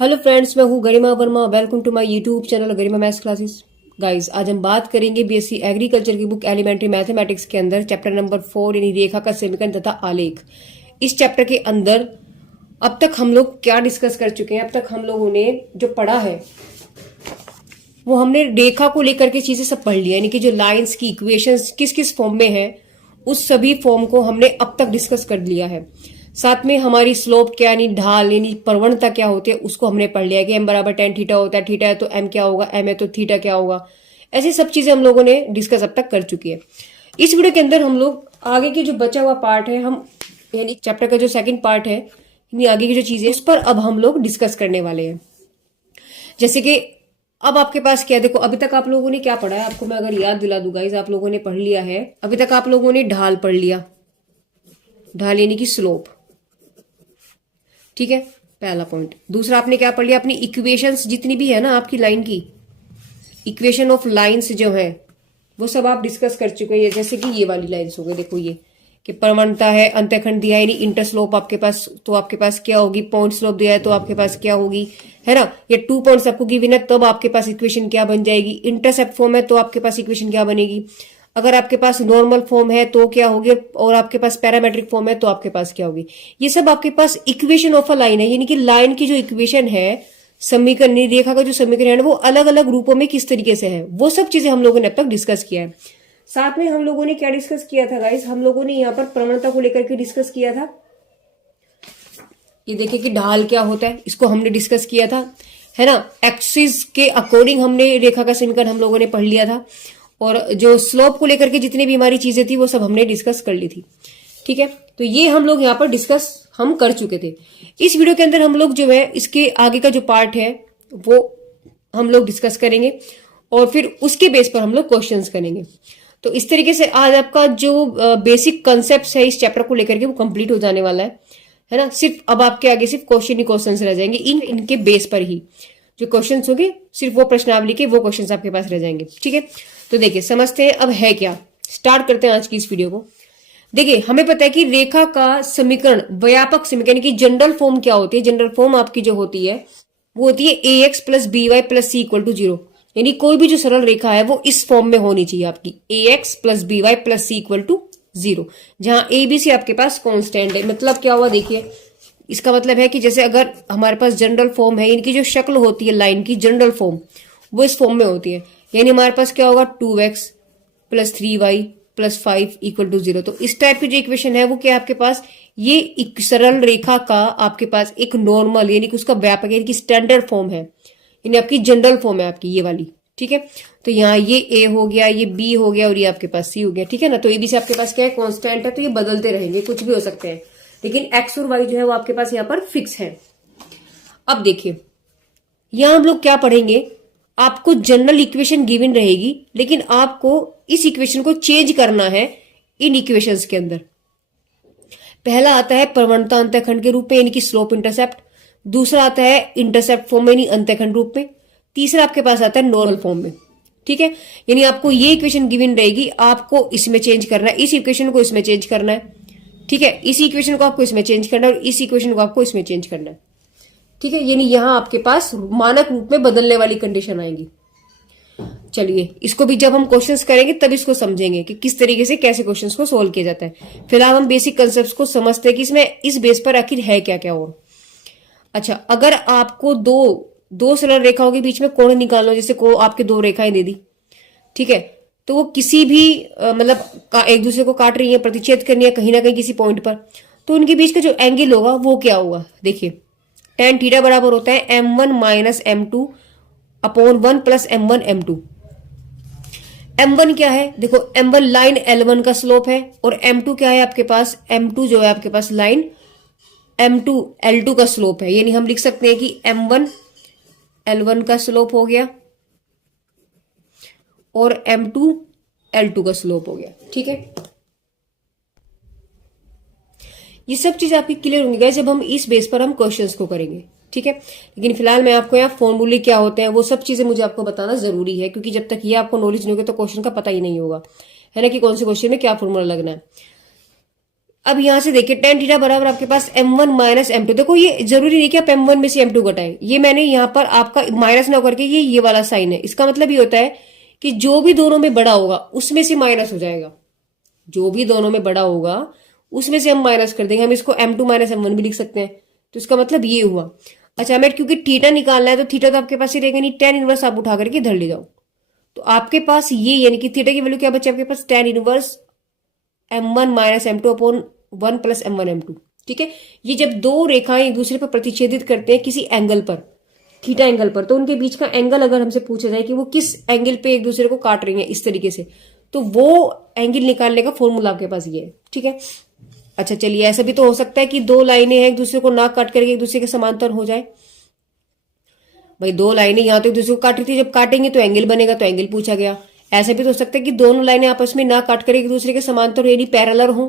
Hello friends, मैं हूँ Garima Verma. Welcome to my YouTube channel Garima maths classes. Guys, आज हम बात करेंगे बीएससी एग्रीकल्चर की बुक एलिमेंट्री मैथमेटिक्स के अंदर चैप्टर नंबर 4 यानी रेखा का समीकरण तथा आलेख। इस चैप्टर के अंदर अब तक हम लोग क्या डिस्कस कर चुके हैं? अब तक हम लोगों ने जो पढ़ा है वो हमने रेखा को लेकर के चीजें सब पढ़ लिया, यानी कि जो लाइंस की इक्वेशंस किस किस फॉर्म में है उस सभी फॉर्म को हमने अब तक डिस्कस कर लिया है। साथ में हमारी स्लोप क्या यानी ढाल यानी प्रवणता क्या होती है उसको हमने पढ़ लिया कि एम बराबर टेन थीटा होता है। थीटा है तो एम क्या होगा, एम है तो थीटा क्या होगा। ऐसी सब चीजें हम लोगों ने डिस्कस अब तक कर चुकी है। इस वीडियो के अंदर हम लोग आगे की जो बचा हुआ पार्ट है, हम यानी चैप्टर का जो सेकंड पार्ट है, यानी आगे की जो चीजें उस पर अब हम लोग डिस्कस करने वाले हैं। जैसे कि अब आपके पास क्या है, देखो अभी तक आप लोगों ने क्या पढ़ा है, आपको मैं अगर याद दिला दूंगा, इस आप लोगों ने पढ़ लिया है। अभी तक आप लोगों ने ढाल पढ़ लिया, ढाल यानी कि स्लोप, ठीक है, पहला पॉइंट। दूसरा आपने क्या पढ़ लिया, अपनी इक्वेशंस जितनी भी है ना आपकी लाइन की, इक्वेशन ऑफ लाइंस जो है वो सब आप डिस्कस कर चुके हैं। जैसे कि ये वाली लाइंस हो गई, देखो ये कि प्रवणता है, अंतःखंड दिया है यानी इंटर स्लोप आपके पास, तो आपके पास क्या होगी, पॉइंट स्लोप दिया है तो आपके पास क्या होगी, है ना। ये 2 पॉइंट्स आपको गिवन है तब आपके पास इक्वेशन क्या बन जाएगी। इंटरसेप्ट फॉर्म है तो आपके पास इक्वेशन क्या बनेगी। अगर आपके पास नॉर्मल फॉर्म है तो क्या होगी, और आपके पास पैरामेट्रिक फॉर्म है तो आपके पास क्या होगी। ये सब आपके पास इक्वेशन ऑफ अ लाइन है, यानी कि लाइन की जो इक्वेशन है, समीकरण रेखा का जो समीकरण है वो अलग अलग रूपों में किस तरीके से है, वो सब चीजें हम लोगों ने अब तक डिस्कस किया है। साथ में हम लोगों ने क्या डिस्कस किया था गाइस, हम लोगों ने यहाँ पर प्रवणता को लेकर के डिस्कस किया था। ये देखिए कि ढाल क्या होता है, इसको हमने डिस्कस किया था, है ना। एक्सिस के अकॉर्डिंग हमने रेखा का समीकरण हम लोगों ने पढ़ लिया था, और जो स्लोप को लेकर के जितनी भी हमारी चीजें थी वो सब हमने डिस्कस कर ली थी, ठीक है। तो ये हम लोग यहाँ पर डिस्कस हम कर चुके थे। इस वीडियो के अंदर हम लोग जो है इसके आगे का जो पार्ट है वो हम लोग डिस्कस करेंगे, और फिर उसके बेस पर हम लोग क्वेश्चंस करेंगे। तो इस तरीके से आज आपका जो बेसिक कॉन्सेप्ट है इस चैप्टर को लेकर के वो कंप्लीट हो जाने वाला है ना। सिर्फ अब आपके आगे सिर्फ क्वेश्चन ही क्वेश्चंस रह जाएंगे, इनके बेस पर ही जो क्वेश्चंस होंगे, सिर्फ वो प्रश्नावली के वो क्वेश्चंस आपके पास रह जाएंगे, ठीक है। तो देखिए समझते हैं अब है क्या, स्टार्ट करते हैं आज की इस वीडियो को। देखिए हमें पता है कि रेखा का समीकरण, व्यापक समीकरण की जनरल फॉर्म क्या होती है। जनरल फॉर्म आपकी जो होती है वो होती है a x plus B Y plus c equal to 0, यानी कोई भी जो सरल रेखा है वो इस फॉर्म में होनी चाहिए आपकी, a x plus B Y plus c equal to 0, जहां ए बी सी आपके पास कांस्टेंट है। मतलब क्या हुआ, देखिए इसका मतलब है कि जैसे अगर हमारे पास जनरल फॉर्म है, इनकी जो शक्ल होती है लाइन की जनरल फॉर्म वो इस फॉर्म में होती है, यानी हमारे पास क्या होगा 2x plus 3y plus 5 equal to 0। तो इस टाइप की जो इक्वेशन है वो क्या है आपके पास, ये एक सरल रेखा का आपके पास एक नॉर्मल यानी कि उसका व्यापक यानी कि स्टैंडर्ड फॉर्म है, यानी आपकी जनरल फॉर्म है आपकी ये वाली, ठीक है। तो यहाँ ये ए हो गया, ये बी हो गया और ये आपके पास सी हो गया, ठीक है ना। तो ए बी से आपके पास क्या है, कांस्टेंट है, तो ये बदलते रहेंगे, कुछ भी हो सकते हैं, लेकिन एक्स और वाई जो है वो आपके पास यहाँ पर फिक्स है। अब देखिए यहां हम लोग क्या पढ़ेंगे, आपको जनरल इक्वेशन गिवन रहेगी, लेकिन आपको इस इक्वेशन को चेंज करना है इन इक्वेशंस के अंदर। पहला आता है प्रवणता अंतःखंड के रूप में यानी कि स्लोप इंटरसेप्ट, दूसरा आता है इंटरसेप्ट फॉर्म में यानी अंतःखंड रूप में, तीसरा आपके पास आता है नॉर्मल फॉर्म में, ठीक है। यानी आपको ये इक्वेशन गिवन रहेगी, आपको इसमें चेंज करना है, इस इक्वेशन को इसमें चेंज करना है, ठीक है। इस इक्वेशन को आपको इसमें चेंज करना है और इस इक्वेशन को आपको इसमें चेंज करना है, ठीक है। यानी यहां आपके पास मानक रूप में बदलने वाली कंडीशन आएगी। चलिए इसको भी जब हम क्वेश्चंस करेंगे तब इसको समझेंगे कि किस तरीके से कैसे क्वेश्चंस को सोल्व किया जाता है। फिलहाल हम बेसिक कंसेप्ट्स को समझते हैं कि इसमें इस बेस पर आखिर है क्या क्या। और अच्छा, अगर आपको दो सरल रेखाओं के बीच में कोण निकालना हो, जैसे को आपके 2 रेखाएं दे दी, ठीक है, तो वो किसी भी मतलब एक दूसरे को काट रही है, प्रतिच्छेद करनी है कहीं ना कहीं किसी पॉइंट पर, तो उनके बीच का जो एंगल होगा वो क्या होगा, देखिए tan थीटा बराबर होता है m1 minus m2 upon 1 plus m1 m2। m1 क्या है, देखो m1 लाइन L1 का स्लोप है, और m2 क्या है आपके पास, m2 जो है आपके पास लाइन m2 L2 का स्लोप है। यानी हम लिख सकते हैं कि m1 L1 का स्लोप हो गया और m2 L2 का स्लोप हो गया, ठीक है। ये सब चीज आपकी क्लियर होंगी गाइस जब हम इस बेस पर हम क्वेश्चंस को करेंगे, ठीक है। लेकिन फिलहाल मैं आपको यहाँ फॉर्मूले क्या होते हैं वो सब चीजें मुझे आपको बताना जरूरी है, क्योंकि जब तक ये आपको नॉलेज नहीं होगी तो क्वेश्चन का पता ही नहीं होगा, है ना, कि कौन से क्वेश्चन में क्या फॉर्मूला लगना है। अब यहां से देखिए tan थीटा बराबर आपके पास m1 माइनस m2। देखो ये जरूरी नहीं कि आप m1 में से m2 घटाएं, ये मैंने यहाँ पर आपका माइनस ना करके ये वाला साइन है, इसका मतलब ये होता है कि जो भी दोनों में बड़ा होगा उसमें से माइनस हो जाएगा, जो भी दोनों में बड़ा होगा उसमें से हम माइनस कर देंगे। हम इसको m2 माइनस m1 भी लिख सकते हैं, तो इसका मतलब ये हुआ। अच्छा हमें क्योंकि थीटा निकालना है तो थीटा तो आपके पास ही रहेगा नहीं, tan इनवर्स आप उठा करके इधर ले जाओ, तो आपके पास ये यानी कि थीटा की वैल्यू क्या बचे आपके पास, tan inverse m1 minus m2 upon 1 plus m1 m2। ठीक है, ये जब दो रेखाएं एक दूसरे पर प्रतिच्छेदित करते हैं किसी एंगल पर, थीटा एंगल पर, तो उनके बीच का एंगल अगर हमसे पूछा जाए कि वो किस एंगल पे एक दूसरे को काट रही हैं इस तरीके से, तो वो एंगल निकालने का फॉर्मूला आपके पास ये है। ठीक है, अच्छा चलिए ऐसा भी तो हो सकता है कि दो लाइनें हैं एक दूसरे को ना काट करके एक दूसरे के समांतर हो जाए। भाई दो लाइनें यहां तो एक दूसरे को काट रही थी, जब काटेंगे तो एंगल बनेगा, तो एंगल पूछा गया। ऐसा भी तो हो सकता है कि दोनों लाइनें आपस में ना काट कर एक दूसरे के समांतर यानी पैरेलल हो।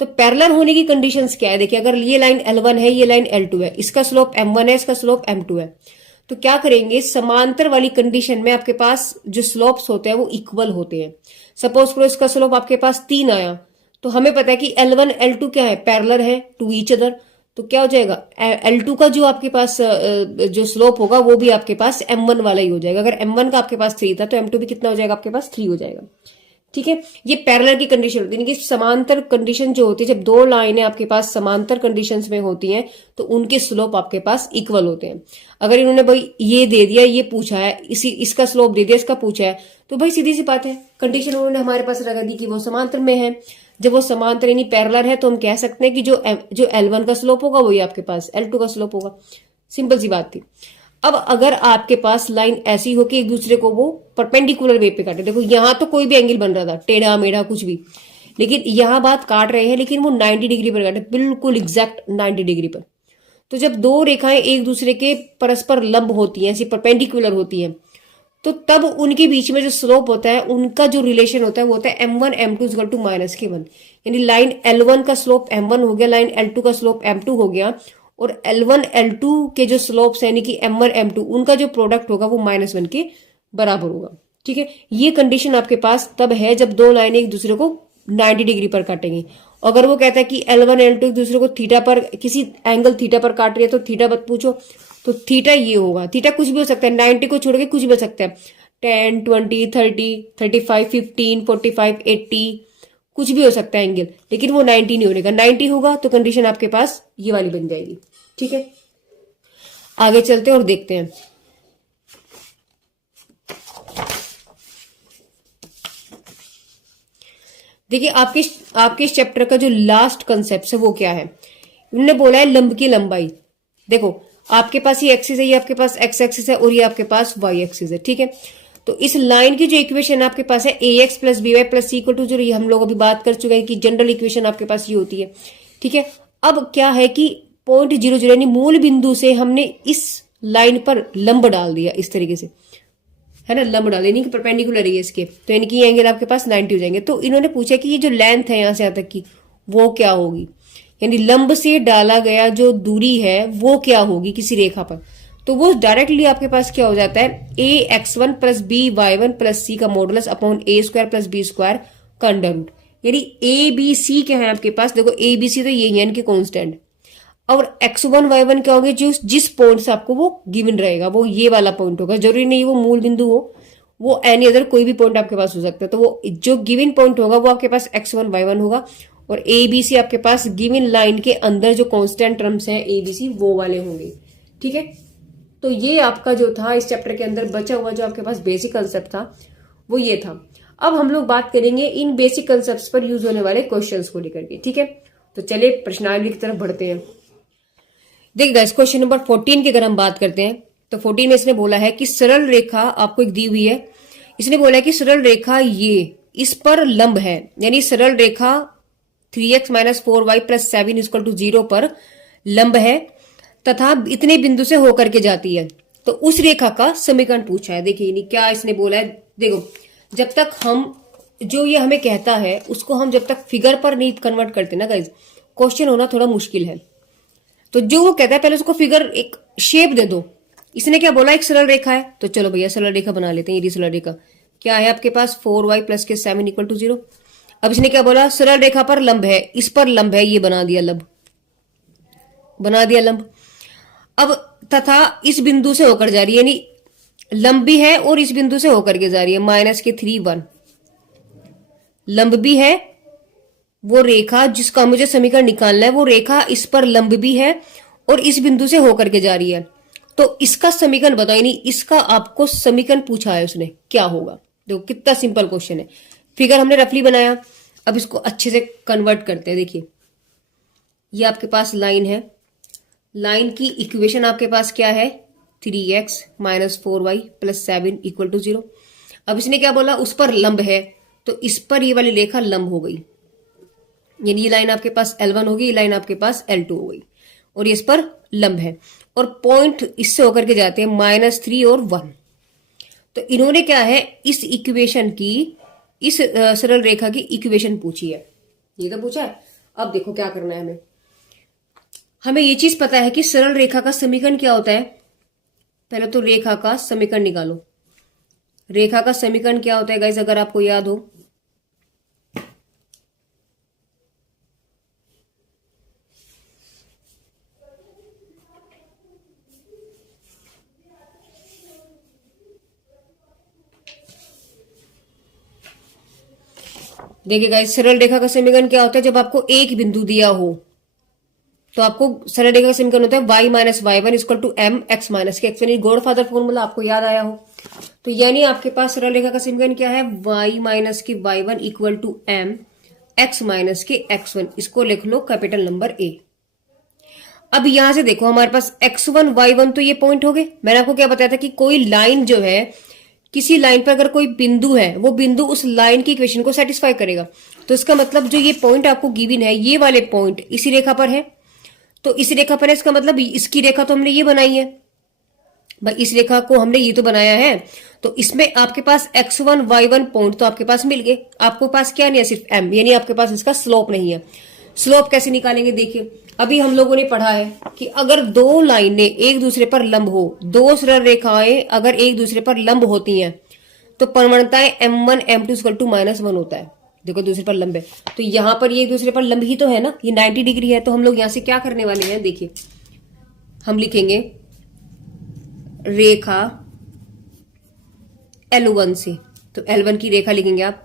तो पैरेलल होने की कंडीशंस क्या है, देखिए अगर ये लाइन L1 है, ये लाइन L2 है, इसका स्लोप M1 है, इसका स्लोप M2 है, तो क्या करेंगे, समांतर वाली कंडीशन में आपके पास जो स्लोप्स होते हैं वो इक्वल होते हैं। सपोज करो इसका स्लोप आपके पास 3 आया, तो हमें पता है कि L1 L2 क्या है, पैरेलल है टू ईच अदर, तो क्या हो जाएगा, L2 का जो आपके पास जो स्लोप होगा वो भी आपके पास M1 वाला ही हो जाएगा। अगर M1 का आपके पास 3 था तो M2 भी कितना हो जाएगा, आपके पास 3 हो जाएगा। ठीक है, ये पैरेलल की कंडीशन होती है, कि समांतर कंडीशन जो होती है, जब दो लाइनें आपके पास समांतर कंडीशंस में होती हैं तो उनके स्लोप आपके पास इक्वल होते हैं। अगर इन्होंने भाई ये दे दिया, ये पूछा है, इसका स्लोप दे दिया, इसका पूछा है, तो भाई सीधी सी बात है कंडीशन उन्होंने हमारे पास लगा दी कि वो समांतर में है। जब वो समांतर यानी पैरेलल है तो हम कह सकते हैं कि जो L1 का स्लोप होगा वही आपके पास L2 का स्लोप होगा। सिंपल सी बात थी। अब अगर आपके पास लाइन ऐसी हो कि एक दूसरे को वो परपेंडिकुलर वे पे काटे, देखो यहां तो कोई भी एंगल बन रहा था, टेढ़ा मेढ़ा कुछ भी, लेकिन यहां बात काट रहे हैं, लेकिन वो 90 डिग्री पर काटे, बिल्कुल एग्जैक्ट 90 डिग्री पर। तो जब दो रेखाएं एक दूसरे के परस्पर लंब होती हैं, ऐसी परपेंडिकुलर होती हैं, तो तब उनके बीच में जो स्लोप होता है, उनका जो रिलेशन होता है वो होता है m1 m2 equal to minus के 1। यानी लाइन L1 का स्लोप m1 हो गया, लाइन L2 का स्लोप m2 हो गया, और L1 L2 के जो स्लोप्स यानी कि m1 m2 उनका जो प्रोडक्ट होगा वो -1 के बराबर होगा। ठीक है, ये कंडीशन आपके पास तब है जब दो लाइनें एक दूसरे को 90 डिग्री पर काटेंगी। अगर वो कहता है कि L1 L2 एक दूसरे को थीटा पर, किसी एंगल थीटा पर काट रही है, तो थीटा मत पूछो, तो थीटा ये होगा। थीटा कुछ भी हो सकता है, 90 को छोड़ के कुछ भी हो सकता है, 10 20 30 35 15 45 80 कुछ भी हो सकता है एंगल, लेकिन वो 90 नहीं होगा। 90 होगा तो कंडीशन आपके पास ये वाली बन जाएगी। ठीक है, आगे चलते हैं और देखते हैं। देखिए आपके इस चैप्टर का जो लास्ट कंसेप्ट है वो क्या है, उन्होंने बोला है लंब की लंबाई। देखो आपके पास ये एक्सिस है, ये आपके पास एक्स एक्सिस है, और ये आपके पास वाई एक्सिस है। ठीक है, तो इस लाइन की जो इक्वेशन आपके पास है ax plus B Y plus c equal to 0, ये हम लोग अभी बात कर चुके हैं कि जनरल इक्वेशन आपके पास ये होती है। ठीक है, अब क्या है कि पॉइंट 0 0 यानी मूल बिंदु से हमने इस लाइन पर लंब डाल दिया इस तरीके से, है ना, लंब डाल यानी कि परपेंडिकुलर है इसके, तो यानी कि ये एंगल आपके पास 90 हो जाएंगे। तो इन्होंने पूछा कि ये जो लेंथ है यहां से यहां तक की वो क्या होगी, यानी लंब से डाला गया जो दूरी है वो क्या होगी किसी रेखा पर। तो वो डायरेक्टली आपके पास क्या हो जाता है, ax1 plus b y1 plus c का modulus upon a square plus b square का अंडर रूट, यानी ए बी सी क्या है आपके पास, देखो ए बी सी तो ये है इनके कॉन्स्टेंट, और x1 y1 क्या होंगे, जो जिस पॉइंट से आपको वो गिवन रहेगा वो ये वाला पॉइंट होगा, जरूरी नहीं वो मूल बिंदु हो, वो एनी अदर कोई भी पॉइंट आपके पास हो सकता है। तो वो जो गिवन पॉइंट होगा वो आपके पास x1 y1 होगा, और ए बी सी आपके पास गिवन लाइन के अंदर जो कांस्टेंट टर्म्स हैं ए बी सी वो वाले होंगे। ठीक है, तो ये आपका जो था इस चैप्टर के अंदर बचा हुआ जो आपके पास बेसिक कंसेप्ट था वो ये था। अब हम लोग बात करेंगे इन बेसिक कंसेप्ट पर यूज होने वाले क्वेश्चंस को लेकर के। ठीक है, तो चलिए प्रश्नावली की तरफ बढ़ते हैं। देखिए गाइस, क्वेश्चन नंबर 14 की अगर हम बात करते हैं तो 14 में इसने बोला है कि सरल रेखा आपको एक दी हुई है, इसने बोला है कि सरल रेखा ये इस पर लंब है, यानी सरल रेखा 3x minus 4y plus 7 equal to 0 पर लंब है तथा इतने बिंदु से होकर के जाती है, तो उस रेखा का समीकरण पूछा है। देखिए क्या इसने बोला है, देखो जब तक हम जो ये हमें कहता है उसको हम जब तक फिगर पर नहीं कन्वर्ट करते ना गाइज, क्वेश्चन होना थोड़ा मुश्किल है। तो जो वो कहता है पहले उसको फिगर एक शेप दे दो। इसने क्या बोला, एक सरल रेखा है, तो चलो भैया सरल रेखा बना लेते हैं। ये सरल रेखा क्या है आपके पास, 4y प्लस के 7 इक्वल टू 0। अब इसने क्या बोला, सरल रेखा पर लंब है, इस पर लंब है, ये बना दिया लंब, बना दिया लंब। अब तथा इस बिंदु से होकर जा रही है, यानी लंब भी है और इस बिंदु से होकर के जा रही है, -3 1 लंब भी है, वो रेखा जिसका मुझे समीकरण निकालना है, वो रेखा इस पर लंब भी है और इस बिंदु से होकर के जा रही है। तो इसका समीकरण बताओ, यानी इसका आपको समीकरण पूछा है उसने, क्या होगा। देखो कितना सिंपल क्वेश्चन है। फिगर हमने रफली बनाया, अब इसको अच्छे से कन्वर्ट करते हैं। देखिए ये आपके पास लाइन है, लाइन की इक्वेशन आपके पास क्या है, 3x - 4y + 7 = 0। अब इसने क्या बोला, उस पर लंब है, तो इस पर ये वाली रेखा लंब हो गई, यानी ये लाइन आपके पास L1 होगी, ये लाइन आपके पास L2 हो गई, और ये इस पर लंब है, और पॉइंट इससे होकर के जाते हैं -3 और 1। तो इन्होंने क्या है, इस इक्वेशन की, इस सरल रेखा की इक्वेशन पूछी है, ये तो पूछा है। अब देखो क्या करना है, हमें ये चीज पता है कि सरल रेखा का समीकरण क्या होता है। पहले तो रेखा का समीकरण निकालो। रेखा का समीकरण क्या होता है गाइस, अगर आपको याद हो, देखिए गाइस, सरल रेखा का समीकरण क्या होता है, जब आपको एक बिंदु दिया हो तो आपको सरल रेखा का समीकरण होता है y - y1 = mx - k, यानी गॉडफादर फॉर्मूला आपको याद आया हो। तो यानी आपके पास सरल रेखा का समीकरण क्या है, y - y1 = mx - k x1। इसको लिख लो कैपिटल नंबर A। अब यहां से देखो हमारे पास x1 y1 तो ये पॉइंट हो गए। मैंने आपको क्या बताया था कि कोई लाइन जो है, किसी लाइन पर अगर कोई बिंदु है, वो बिंदु उस लाइन की इक्वेशन को सेटिस्फाई करेगा। तो इसका मतलब जो ये पॉइंट आपको गिवन है, ये वाले पॉइंट इसी रेखा पर है, तो इस रेखा पर है, इसका मतलब इसकी रेखा तो हमने ये बनाई है भाई, इस रेखा को हमने ये तो बनाया है। तो इसमें आपके पास x1 y1 पॉइंट तो आपके पास मिल गए। आपको पास क्या नहीं है, सिर्फ m, यानी आपके पास इसका स्लोप नहीं है। स्लोप कैसे निकालेंगे, देखिए अभी हम लोगों ने पढ़ा है कि अगर दो लाइनें एक दूसरे पर लंब हो, दो सरल रेखाएं अगर एक दूसरे पर लंब होती हैं, तो प्रवणताएं m1 m2 = -1 होता है। देखो दूसरे पर लंब है, तो यहां पर ये एक दूसरे पर लंब ही तो है ना, ये 90 डिग्री है। तो हम लोग यहां से क्या करने वाले हैं, देखिए हम लिखेंगे रेखा L1 से, तो L1 की रेखा लिखेंगे आप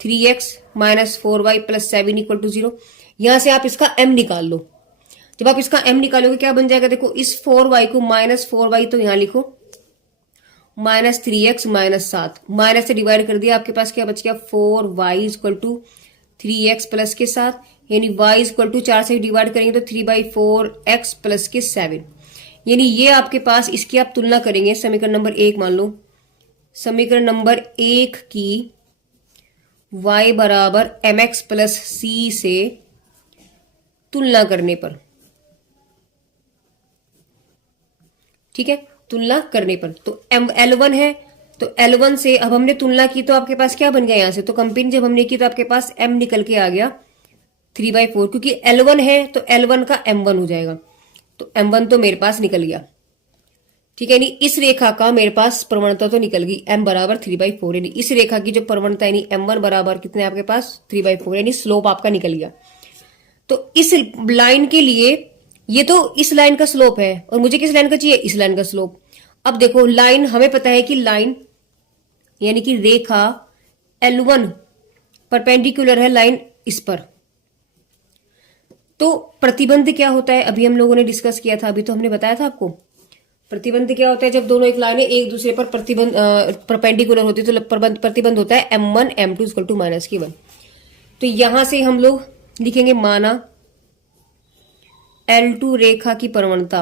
3x - 4y + 7 = 0। यहां से आप इसका m निकाल लो। जब आप इसका m निकालोगे क्या बन जाएगा, देखो इस 4y को -4y तो यहां लिखो, -3x - 7, माइनस से डिवाइड कर दिया, आपके पास क्या बच गया, 4y = 3x प्लस के 7, यानी y = 4 से डिवाइड करेंगे तो 3/4x प्लस के 7, यानी ये आपके पास, इसकी आप तुलना करेंगे समीकरण नंबर 1 मान लो, समीकरण नंबर 1 की y = mx + c से तुलना करने पर, ठीक है, तुलना करने पर, तो L1 है, तो L1 से अब हमने तुलना की तो आपके पास क्या बन गया, यहां से तो कंपेयर जब हमने की तो आपके पास m निकल के आ गया 3/4, क्योंकि L1 है तो L1 का m1 हो जाएगा, तो m1 तो मेरे पास निकल गया, ठीक है। यानी इस रेखा का मेरे पास प्रवणता तो निकल गई, m = 3/4, यानी इस रेखा की जो प्रवणता यानी m1 बराबर कितने आपके पास 3/4, यानी स्लोप आपका निकल गया। तो इस लाइन के लिए ये तो इस लाइन का स्लोप है, और मुझे किस लाइन का चाहिए, इस लाइन का स्लोप। अब देखो लाइन, हमें पता है कि लाइन यानी कि रेखा L1 परपेंडिकुलर है लाइन इस पर, तो प्रतिबंध क्या होता है, अभी हम लोगों ने डिस्कस किया था, अभी तो हमने बताया था आपको प्रतिबंध क्या होता है। जब दोनों एक लाइन है एक दूसरे पर परपेंडिकुलर होती है तो प्रतिबंध होता है m1 m2 = -1। तो यहां से हम लोग लिखेंगे, माना L2 रेखा की प्रवणता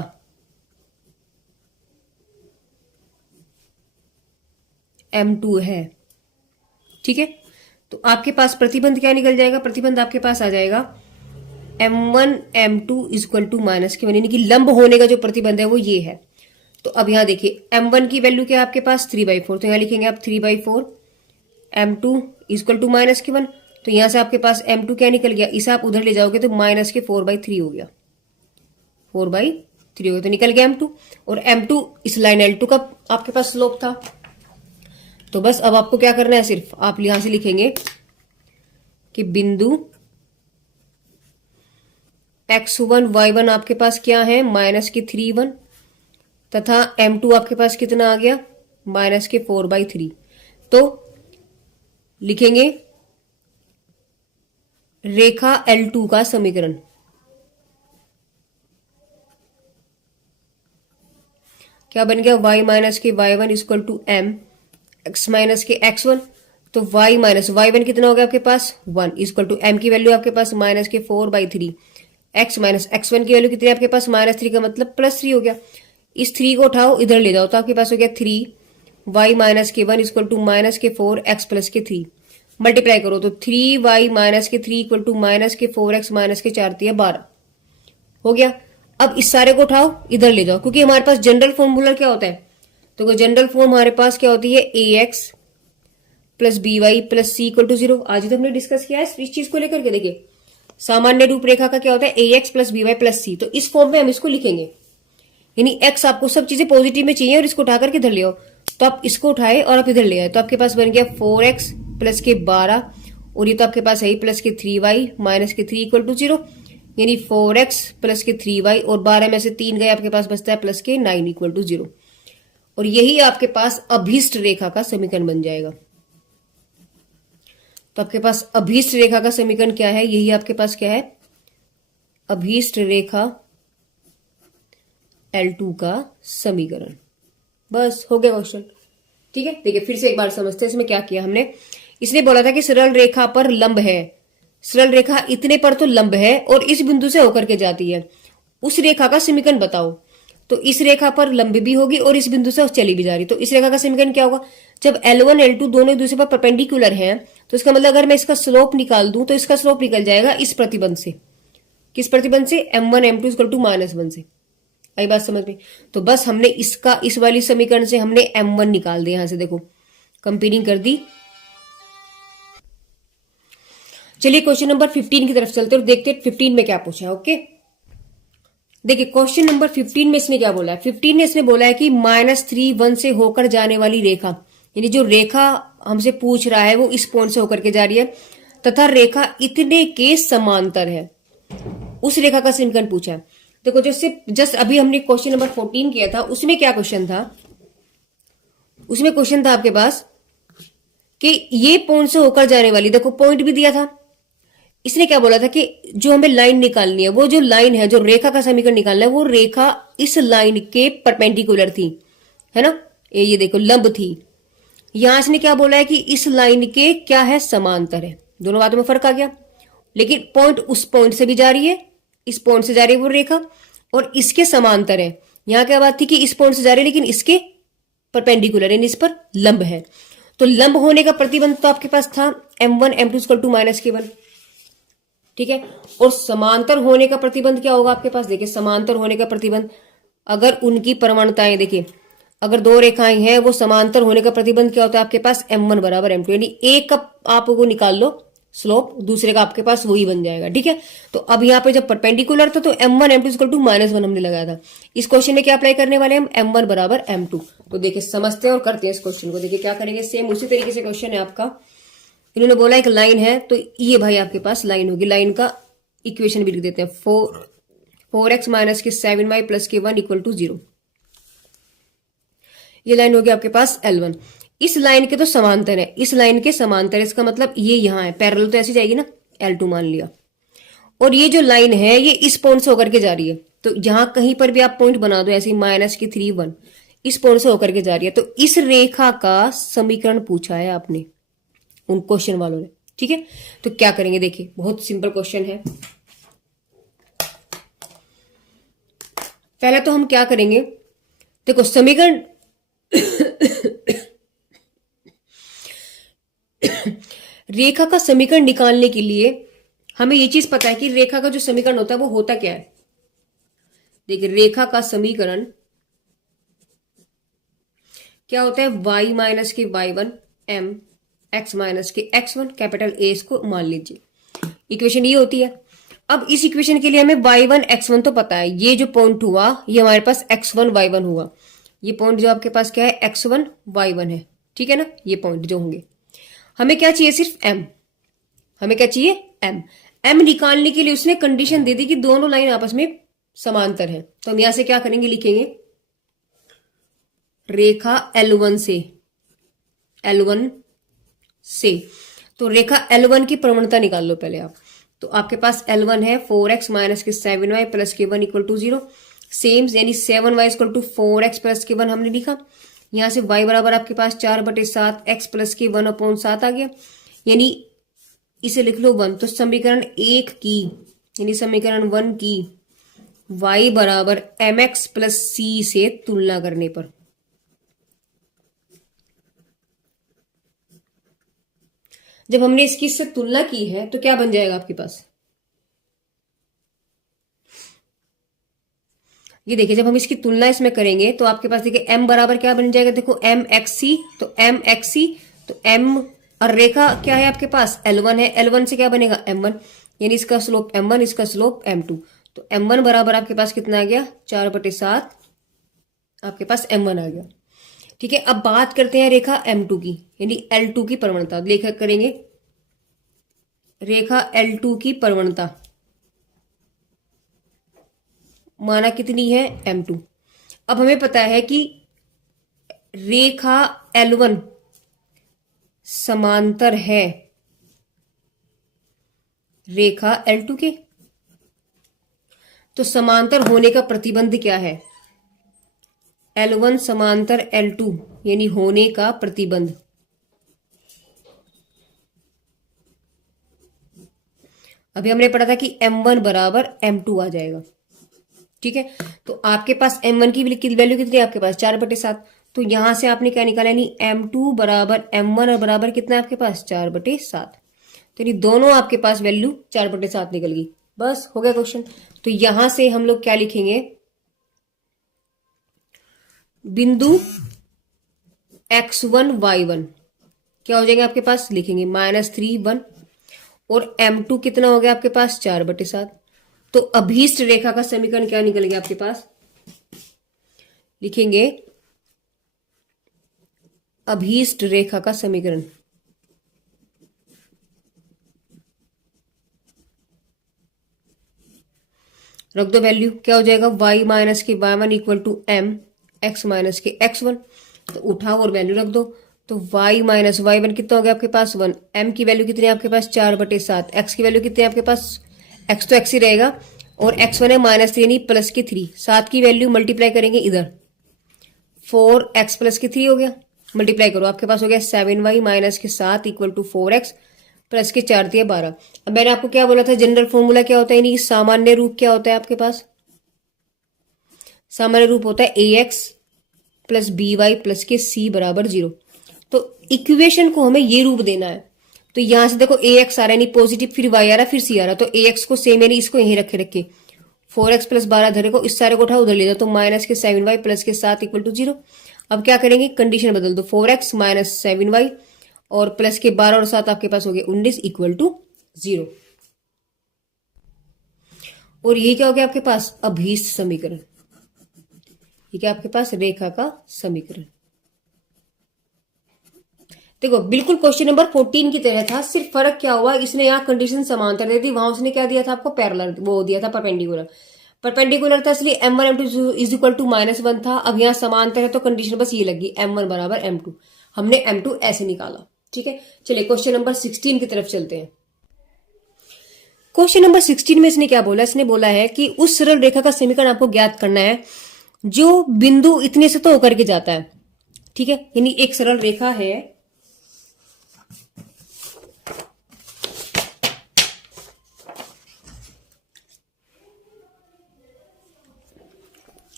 m2 है, ठीक है। तो आपके पास प्रतिबंध क्या निकल जाएगा, प्रतिबंध आपके पास आ जाएगा m1 m2 = -1, यानी कि लंब होने का जो प्रतिबंध है वो ये है। तो अब यहां देखिए m1 की वैल्यू क्या है आपके पास 3/4, तो यहां लिखेंगे आप 3/4, m2 = -1, तो यहां से आपके पास m2 क्या निकल गया, इसे आप उधर ले जाओगे तो -4/3 हो गया, 4/3 हो गया, तो निकल गया m2, और m2 इस लाइन L2 का आपके पास स्लोप था। तो बस अब आपको क्या करना है, सिर्फ आप यहां से लिखेंगे कि बिंदु x1 y1 आपके पास क्या है, माइनस के 3 1, तथा m2 आपके पास कितना आ गया, माइनस के 4/3। तो लिखेंगे रेखा L2 का समीकरण। क्या बन गया, y माइनस के y1 equal to m x minus के x1। तो y माइनस y1 कितना हो गया आपके पास 1 इक्वल टू m की वैल्यू आपके पास माइनस के 4/3, x माइनस x1 की वैल्यू कितनी है आपके पास -3 का मतलब +3 हो गया। इस 3 को उठाओ इधर ले जाओ तो आपके पास हो गया 3 y माइनस के 1 इक्वल टू माइनस के 4 x प्लस के 3। मल्टीप्लाई करो तो 3y माइनस के 3 इक्वल टू माइनस के 4x माइनस के 4 12 हो गया। अब इस सारे को उठाओ इधर ले जाओ, क्योंकि हमारे पास जनरल फॉर्मूला क्या होता है, तो जनरल फॉर्म हमारे पास क्या होती है, ax plus by plus c equal to 0। आज तो हमने डिस्कस किया है इस चीज को लेकर के। देखिए सामान्य रूपरेखा का क्या होता है, ax plus by plus c। तो इस फॉर्म में हम इसको लिखेंगे, यानी x आपको सब चीजें पॉजिटिव में चाहिए और इसको उठा करके इधर ले आओ। तो आप इसको उठाए और आप इधर ले आए तो आपके पास बन गया 4x प्लस के 12, और ये तो आपके पास है प्लस के 3y माइनस के 3 इक्वल टू 0, यानी 4x प्लस के 3y और 12 में से 3 गए, आपके पास बचता है प्लस के 9 इक्वल टू 0। और यही आपके पास अभीष्ट रेखा का समीकरण बन जाएगा। तो आपके पास अभीष्ट रेखा का समीकरण क्या है, यही आपके पास क्या है, अभीष्ट रेखा L2 का समीकरण। बस हो गया क्वेश्चन। ठीक है, देखिए फिर से एक बार समझते हैं इसमें क्या किया हमने। इसने बोला था कि सरल रेखा पर लंब है, सरल रेखा इतने पर तो लंब है और इस बिंदु से होकर के जाती है, उस रेखा का समीकरण बताओ। तो इस रेखा पर लंब भी होगी और इस बिंदु से चली भी जा रही, तो इस रेखा का समीकरण क्या होगा, जब L1 L2 दोनों एक दूसरे पर परपेंडिकुलर हैं, तो इसका मतलब अगर मैं इसका स्लोप निकाल दूं तो इसका स्लोप निकल जाएगा इस प्रतिबंध से। किस प्रतिबंध से, m1 m2 इक्वल टू -1 से। आई बात समझ में। तो बस हमने इसका इस वाली समीकरण से हमने m1 निकाल दिया, यहां से देखो कंपेयरिंग कर दी। चलिए क्वेश्चन नंबर 15 की तरफ चलते और देखते 15 में क्या पूछा है। ओके, देखिए क्वेश्चन नंबर 15 में इसने क्या बोला है, 15 में इसने बोला है कि -3 1 से होकर जाने वाली रेखा, यानी जो रेखा हमसे पूछ रहा है वो इस पॉइंट से होकर के जा रही है तथा रेखा इतने के समांतर है, उस रेखा का समीकरण पूछा है। देखो जस्ट अभी हमने क्वेश्चन नंबर 14 किया था, उसमें क्या क्वेश्चन था, उसमें क्वेश्चन था आपके पास कि ये पॉइंट से होकर जाने वाली, देखो पॉइंट भी दिया था। इसने क्या बोला था कि जो हमें लाइन निकालनी है, वो जो लाइन है, जो रेखा का समीकरण निकालना है, वो रेखा इस लाइन के परपेंडिकुलर थी, है ना, ये देखो लंब थी। यहां इसने क्या बोला है कि इस लाइन के क्या है, समांतर है। दोनों बातों में फर्क आ गया, लेकिन पॉइंट उस पॉइंट से भी जा रही है, इस पॉइंट से जा रही है वो रेखा, और इसके समांतर है। यहां क्या बात थी कि इस पॉइंट से जा रही है लेकिन इसके परपेंडिकुलर, यानी इस पर लंब है। तो लंब होने का प्रतिबंध तो आपके पास था m1 m2 इक्वल टू -1, ठीक है। और समांतर होने का प्रतिबंध क्या होगा आपके पास, देखिए समांतर होने का प्रतिबंध, अगर उनकी प्रवणताएं देखिए, अगर दो रेखाएं हैं वो समांतर होने का प्रतिबंध क्या होता है आपके पास, m1 बराबर m2, यानी एक का आप वो निकाल लो स्लोप, दूसरे का आपके पास वही बन जाएगा। ठीक है, तो अब यहाँ पे जब परपेंडिकुलर था तो m1 m2 इक्वल टू -1 हमने लगाया था। इस क्वेश्चन में क्या अप्लाई करने वाले हम, m1 बराबर m2। तो देखिए समझते हैं और करते हैं इस क्वेश्चन को। देखिए क्या करेंगे, सेम उसी तरीके से क्वेश्चन है आपका। इन्होंने बोला एक लाइन है, तो ये भाई आपके पास लाइन होगी, लाइन का इक्वेशन भी लिख देते हैं, 4x माइनस के 7y प्लस के 1 इक्वल टू 0। ये लाइन होगी आपके पास L1। इस लाइन के तो समांतर है, इस लाइन के समांतर है, इसका मतलब ये यहां है, पैरेलल तो ऐसी जाएगी ना, L2 मान लिया। और ये जो लाइन है ये इस पॉइंट से होकर के जा रही है, तो जहां कहीं पर भी आप पॉइंट बना दो ऐसे माइनस के 3 1, इस पॉइंट से होकर के जा रही है। तो इस रेखा का समीकरण पूछा है आपने उन क्वेश्चन वालों ने। ठीक है, तो क्या करेंगे, देखिए बहुत सिंपल क्वेश्चन है। पहले तो हम क्या करेंगे, देखो समीकरण रेखा का समीकरण निकालने के लिए हमें ये चीज पता है कि रेखा का जो समीकरण होता है वो होता क्या है। देखिए रेखा का समीकरण क्या होता है, y माइनस के y1 m x माइनस के x1 कैपिटल A इसको मान लीजिए, इक्वेशन ये होती है। अब इस इक्वेशन के लिए हमें y1 x1 तो पता है, ये जो पॉइंट हुआ ये हमारे पास x1 y1 हुआ, ये पॉइंट जो आपके पास क्या है x1 y1 है, ठीक है ना, ये पॉइंट जो होंगे। हमें क्या चाहिए, सिर्फ m, हमें क्या चाहिए, एम। एम निकालने के लिए उसने कंडीशन दे दी कि दोनों लाइन आपस में समांतर है। तो हम यहां से क्या करेंगे, लिखेंगे रेखा L1 से, L1 से, तो रेखा L1 की प्रवणता निकाल लो पहले आप। तो आपके पास L1 है 4x माइनस के 7y प्लस के 1 इक्वल टू 0। सेम यानी 7y equal to 4x plus के 1 हमने लिखा। यहां से y बराबर आपके पास 4/7 x प्लस के 1/7 आ गया, यानी इसे लिख लो 1। तो समीकरण 1 की यानी समीकरण 1 की y बराबर mx प्लस c से तुलना करने पर, जब हमने इसकी इससे तुलना की है तो क्या बन जाएगा आपके पास, ये देखिए जब हम इसकी तुलना इसमें करेंगे तो आपके पास देखिए m बराबर क्या बन जाएगा, देखो m एक्स सी, तो m एक्स सी, तो m और रेखा क्या है आपके पास L1 है, L1 से क्या बनेगा m1, यानी इसका स्लोप m1, इसका स्लोप m2। तो m1 बराबर आपके पास कितना आ गया, 4/7 आपके पास m1 आ गया। ठीक है, अब बात करते हैं रेखा m2 की, यानी L2 की प्रवणता लेखा करेंगे। रेखा L2 की प्रवणता माना कितनी है, m2। अब हमें पता है कि रेखा L1 समांतर है रेखा L2 के, तो समांतर होने का प्रतिबंध क्या है, L1 समांतर L2 यानी होने का प्रतिबंध। अभी हमने पढ़ा था कि m1 बराबर m2 आ जाएगा। ठीक है, तो आपके पास m1 की वैल्यू कितनी है आपके पास 4/7, तो यहां से आपने क्या निकाला, यानी m2 बराबर m1 और बराबर कितना है आपके पास 4/7। तो यानी दोनों आपके पास वैल्यू 4/7 निकल गई। बस हो गया क्वेश्चन। तो यहां से हम लोग क्या लिखेंगे, बिंदु x1 y1 क्या हो जाएगा आपके पास, लिखेंगे -3 1, और m2 कितना हो गया आपके पास 4/7। तो अभीष्ट रेखा का समीकरण क्या निकल गया आपके पास, लिखेंगे अभीष्ट रेखा का समीकरण, रख दो वैल्यू, क्या हो जाएगा y माइनस के y1 equal to m x minus के x1। तो उठाओ और वैल्यू रख दो, तो y माइनस y1 कितना हो गया आपके पास 1, m की वैल्यू कितनी है आपके पास 4/7, x की वैल्यू कितनी है आपके पास, x तो x ही रहेगा, और x1 है -3 यानी प्लस के 3, 7 की वैल्यू मल्टीप्लाई करेंगे इधर, 4x प्लस के 3 हो गया, मल्टीप्लाई करो आपके पास हो गया 7y माइनस के 7 इक्वल टू 4x प्लस के 4 दिया 12। अब मैंने आपको क्या बोला था, जनरल फॉर्मूला क्या होता है, यानी सामान्य रूप क्या होता है आपके पास, सामान्य रूप होता है ax प्लस by प्लस के c बराबर 0। तो इक्वेशन को हमें ये रूप देना है, तो यहां से देखो ax आ रहा है यानी पॉजिटिव, फिर y आ रहा है, फिर c आ रहा है, तो ax को सेम यानी इसको यहीं रखे 4x प्लस 12 धरे को, इस सारे को उठा उधर ले जाओ, तो माइनस के 7y प्लस के 7 इक्वल टू 0। अब क्या करेंगे, कंडीशन बदल दो, 4x माइनस 7y और प्लस के 12 और 7 आपके पास हो गए 19 इक्वल टू 0। और ये क्या हो गया आपके पास, अभीष्ट समीकरण, ये क्या आपके पास रेखा का समीकरण। देखो बिल्कुल क्वेश्चन नंबर 14 की तरह था, सिर्फ फर्क क्या हुआ, इसने यहाँ कंडीशन समांतर दे दी, वहां उसने क्या दिया था आपको पैरेलल, वो दिया था परपेंडिकुलर। परपेंडिकुलर था इसलिए m1 m2 is equal to -1 था। अब यहाँ समांतर है तो कंडीशन बस ये लगी m1 बराबर m2, हमने m2 ऐसे निकाला। ठीक है, चलिए क्वेश्चन नंबर 16 की तरफ चलते हैं। क्वेश्चन नंबर 16 में इसने क्या बोला, इसने बोला है कि उस सरल रेखा का समीकरण आपको ज्ञात करना है जो बिंदु इतने से तो होकर के जाता है। ठीक है, यानी एक सरल रेखा है,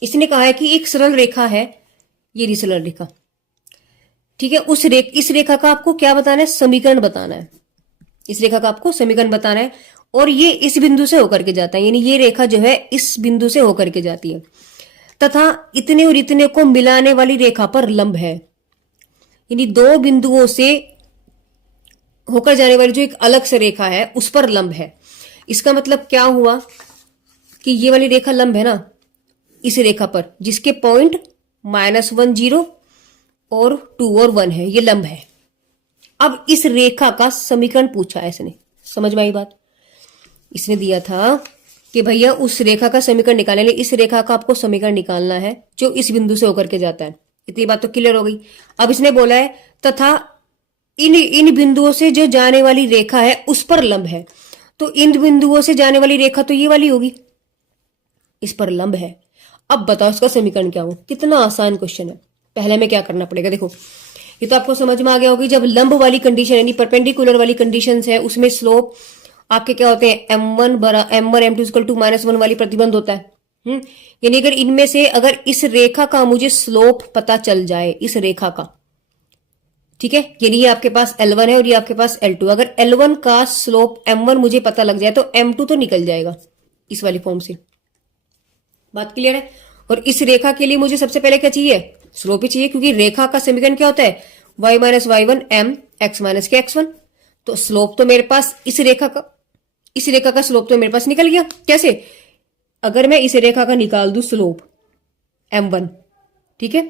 इसने कहा है कि एक सरल रेखा है, ये रही सरल रेखा। ठीक है, इस रेखा का आपको क्या बताना है, समीकरण बताना है, इस रेखा का आपको समीकरण बताना है, और ये इस बिंदु से होकर के जाता है, यानी ये रेखा जो है इस बिंदु से होकर के जाती है, तथा इतने और इतने को मिलाने वाली रेखा पर लंब है, यानी दो बिंदुओं से होकर जाने वाली जो एक अलग से रेखा है उस पर लंब है। इसका मतलब क्या हुआ कि ये वाली रेखा लंब है ना इस रेखा पर, जिसके पॉइंट -1 0 और 2 और 1 है, ये लंब है। अब इस रेखा का समीकरण पूछा है इसने, समझ में आई बात? इसने दिया था कि भैया उस रेखा का समीकरण निकालने के लिए इस रेखा का आपको समीकरण निकालना है जो इस बिंदु से होकर के जाता है। इतनी बात तो क्लियर हो गई। अब इसने बोला है तथा इन बिंदुओं से जो जाने वाली रेखा है उस पर लंब है, तो इन बिंदुओं से जाने वाली रेखा तो ये वाली होगी, इस पर लंब है। अब बताओ इसका समीकरण क्या हो? कितना आसान क्वेश्चन है। पहले में क्या करना पड़ेगा, देखो ये तो आपको समझ में आ गया होगी। जब लंब वाली कंडीशन यानी परपेंडिकुलर वाली कंडीशन है उसमें स्लोप आपके क्या होते हैं, m1 m2 इक्वल टू -1 वाली प्रतिबंध होता है। यानी अगर इनमें से अगर इस रेखा का मुझे स्लोप पता चल जाए, इस रेखा का, ठीक है, यानी ये आपके पास L1 है और ये आपके पास L2, अगर L1 का स्लोप m1 मुझे पता लग जाए तो m2 तो निकल जाएगा इस वाली फॉर्म से। बात क्लियर है? और इस रेखा के लिए मुझे सबसे पहले क्या चाहिए, स्लोप ही चाहिए, क्योंकि रेखा का समीकरण क्या होता है, y minus y1 m x minus के x1। तो स्लोप तो मेरे पास इस रेखा का स्लोप तो मेरे पास निकल गया। कैसे? अगर मैं इस रेखा का निकाल दूं स्लोप m1, ठीक है,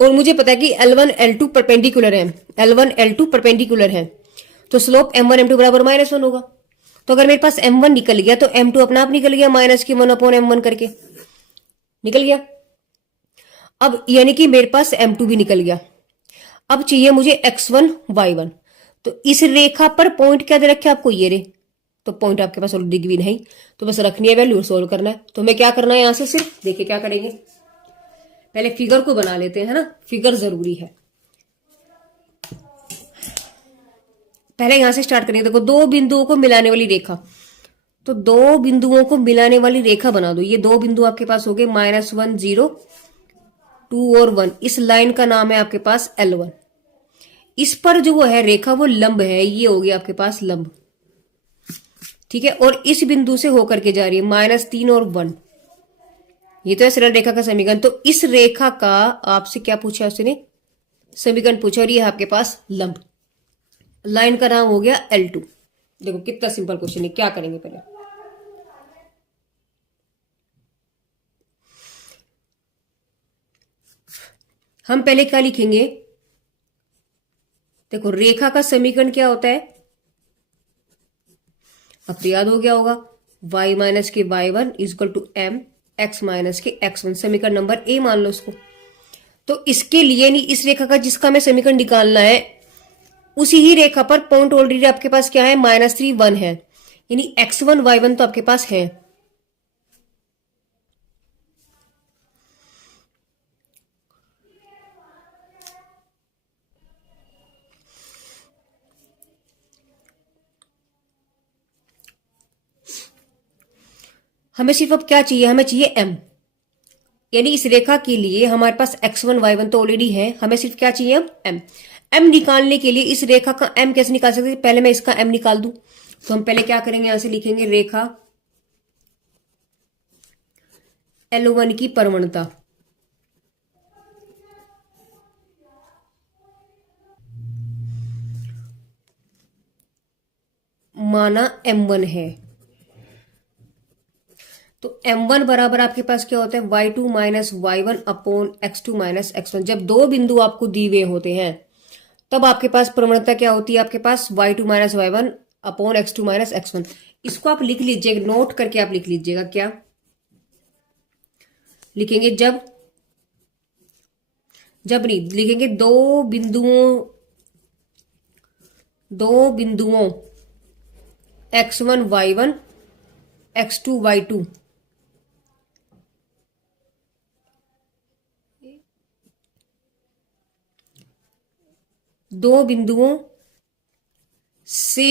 और मुझे पता है कि L1 L2 परपेंडिकुलर है, L1 L2 परपेंडिकुलर है, तो स्लोप m1 m2 बराबर -1 होगा। तो अगर मेरे पास m1 निकल गया तो m2 अपना आप निकल गया, -1/m1 करके निकल गया। अब यानी कि मेरे पास m2 भी निकल गया। अब चाहिए मुझे x1 y1। तो इस रेखा पर पॉइंट क्या दे रखे आपको, ये रे, तो पॉइंट आपके पास ऑलरेडी गिवन है, तो बस रखनी है वैल्यू, सोल्व करना है। तो हमें क्या करना है यहां से, सिर्फ देखिए क्या करेंगे, पहले फिगर को बना लेते हैं, है ना, फिगर जरूरी है। पहले यहां से स्टार्ट करेंगे। देखो दो बिंदुओं को मिलाने वाली रेखा, तो दो बिंदुओं को मिलाने वाली रेखा बना दो। ये दो बिंदु आपके पास हो गए -1 0 2 और 1। इस लाइन का नाम है आपके पास L1। इस पर जो वो है रेखा वो लंब है, ये हो गया आपके पास लंब, ठीक है। और इस बिंदु से होकर के जा रही है -3 और 1, ये तो है सरल रेखा का समीकरण। तो इस रेखा का आपसे क्या पूछा उसने, समीकरण पूछा, और ये आपके पास लंब, लाइन का नाम हो गया L2। देखो कितना सिंपल क्वेश्चन है। क्या करेंगे पहले, हम पहले क्या लिखेंगे, देखो रेखा का समीकरण क्या होता है, अब तो याद हो गया होगा, y माइनस के y1 equal to m x minus के x1, समीकरण नंबर ए मान लो इसको। तो इसके लिए नहीं, इस रेखा का जिसका मैं समीकरण निकालना है उसी ही रेखा पर पॉइंट ऑलरेडी आपके पास क्या है, -3 1 है, यानी x1 y1 तो आपके पास है। हमें सिर्फ अब क्या चाहिए, हमें चाहिए m, यानी इस रेखा के लिए हमारे पास x1 y1 तो ऑलरेडी है, हमें सिर्फ क्या चाहिए अब m निकालने के लिए इस रेखा का m कैसे निकाल सकते हैं, पहले मैं इसका m निकाल दूं। तो हम पहले क्या करेंगे, यहां से लिखेंगे रेखा L1 की प्रवणता, माना m1 है, तो m1 बराबर आपके पास क्या होता है, y2 minus y1 upon x2 minus x1। जब दो बिंदु आपको दिए हुए होते हैं तब आपके पास प्रवणता क्या होती है, आपके पास y2 minus y1 upon x2 minus x1। इसको आप लिख लीजिएगा, नोट करके आप लिख लीजिएगा, क्या लिखेंगे, जब नहीं लिखेंगे, दो बिंदुओं x1 y1 x2 y2 दो बिंदुओं से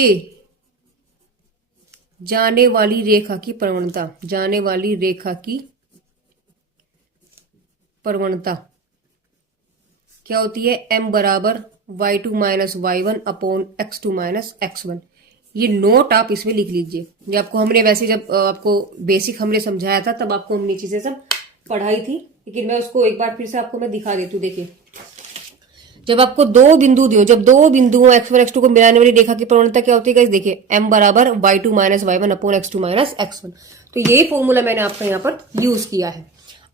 जाने वाली रेखा की प्रवणता, जाने वाली रेखा की प्रवणता क्या होती है, m बराबर y2 minus y1 upon x2 minus x1। ये नोट आप इसमें लिख लीजिए। ये आपको हमने वैसे जब आपको बेसिक हमने समझाया था तब आपको हमने चीजें सब पढ़ाई थी, लेकिन मैं उसको एक बार फिर से आपको मैं दिखा देती हूँ। देखिए जब आपको दो बिंदु दियो, जब दो बिंदुओं x1 x2 को मिलाने वाली रेखा की प्रवणता क्या होती है, देखिए m बराबर y2 minus y1 upon x2 minus x1। तो यही फॉर्मूला मैंने आपका यहाँ पर यूज किया है।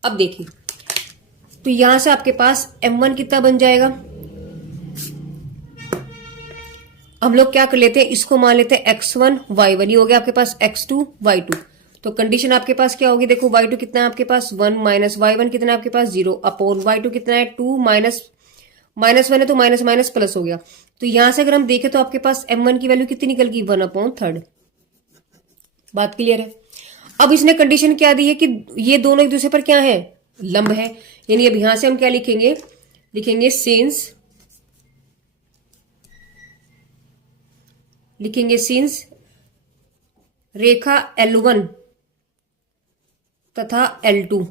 अब देखिए, तो यहां से आपके पास m1 कितना बन जाएगा, हम लोग क्या कर लेते हैं, इसको मान लेते हैं x1 y1, ये हो गया आपके पास x2 y2। तो कंडीशन आपके पास क्या होगी, देखो y2 कितना है आपके पास 1 माइनस y1 कितना है आपके पास 0 अपॉन y2 कितना है 2 माइनस माइनस 1 है तो माइनस माइनस प्लस हो गया। तो यहां से अगर हम देखें तो आपके पास m1 की वैल्यू कितनी निकल गई 1 अपॉन थर्ड। बात क्लियर है। अब इसने कंडीशन क्या दी है कि ये दोनों एक दूसरे पर क्या है, लंब है। यानी अब यहां से हम क्या लिखेंगे, लिखेंगे सिंस रेखा L1 तथा L2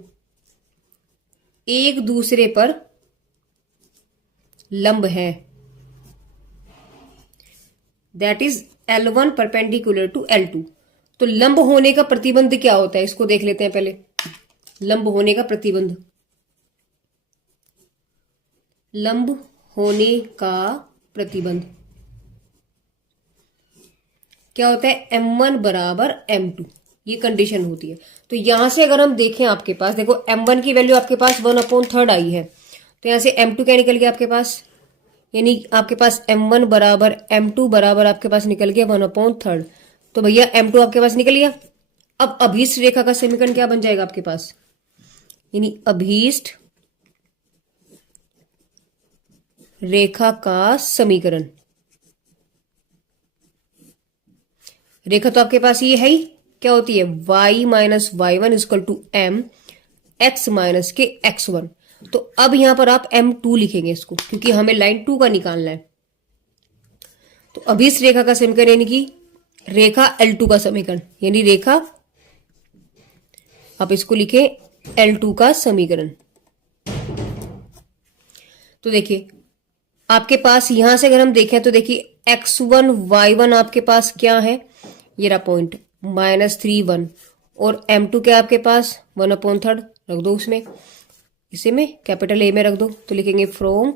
एक दूसरे पर लंब है, that is L1 perpendicular to L2। तो लंब होने का प्रतिबंध क्या होता है, इसको देख लेते हैं पहले। लंब होने का प्रतिबंध, लंब होने का प्रतिबंध क्या होता है, m1 बराबर m2, ये कंडीशन होती है। तो यहां से अगर हम देखें आपके पास देखो m1 की वैल्यू आपके पास 1 अपॉन थर्ड आई है, तो यहां से m2 क्या निकल गया आपके पास, यानी आपके पास m1 बराबर m2 बराबर आपके पास निकल गया 1 अपॉन थर्ड। तो भैया m2 आपके पास निकल गया। अब अभीष्ट रेखा का समीकरण क्या बन जाएगा आपके पास, यानी अभीष्ट रेखा का समीकरण, रेखा तो आपके पास ये है ही, क्या होती है y minus y1 equal to m x minus के x1। तो अब यहां पर आप m2 लिखेंगे इसको, क्योंकि हमें लाइन 2 का निकालना है। तो अभीष्ट रेखा का समीकरण यानी कि रेखा L2 का समीकरण, यानी रेखा आप इसको लिखे L2 का समीकरण। तो देखिए आपके पास यहां से अगर हम देखें तो देखिए x1 y1 आपके पास क्या है, ये रहा पॉइंट -3 1, और m2 क्या आपके पास 1 अपॉन थर्ड, रख दो उसमें, इसे में कैपिटल A में रख दो। तो लिखेंगे फ्रॉम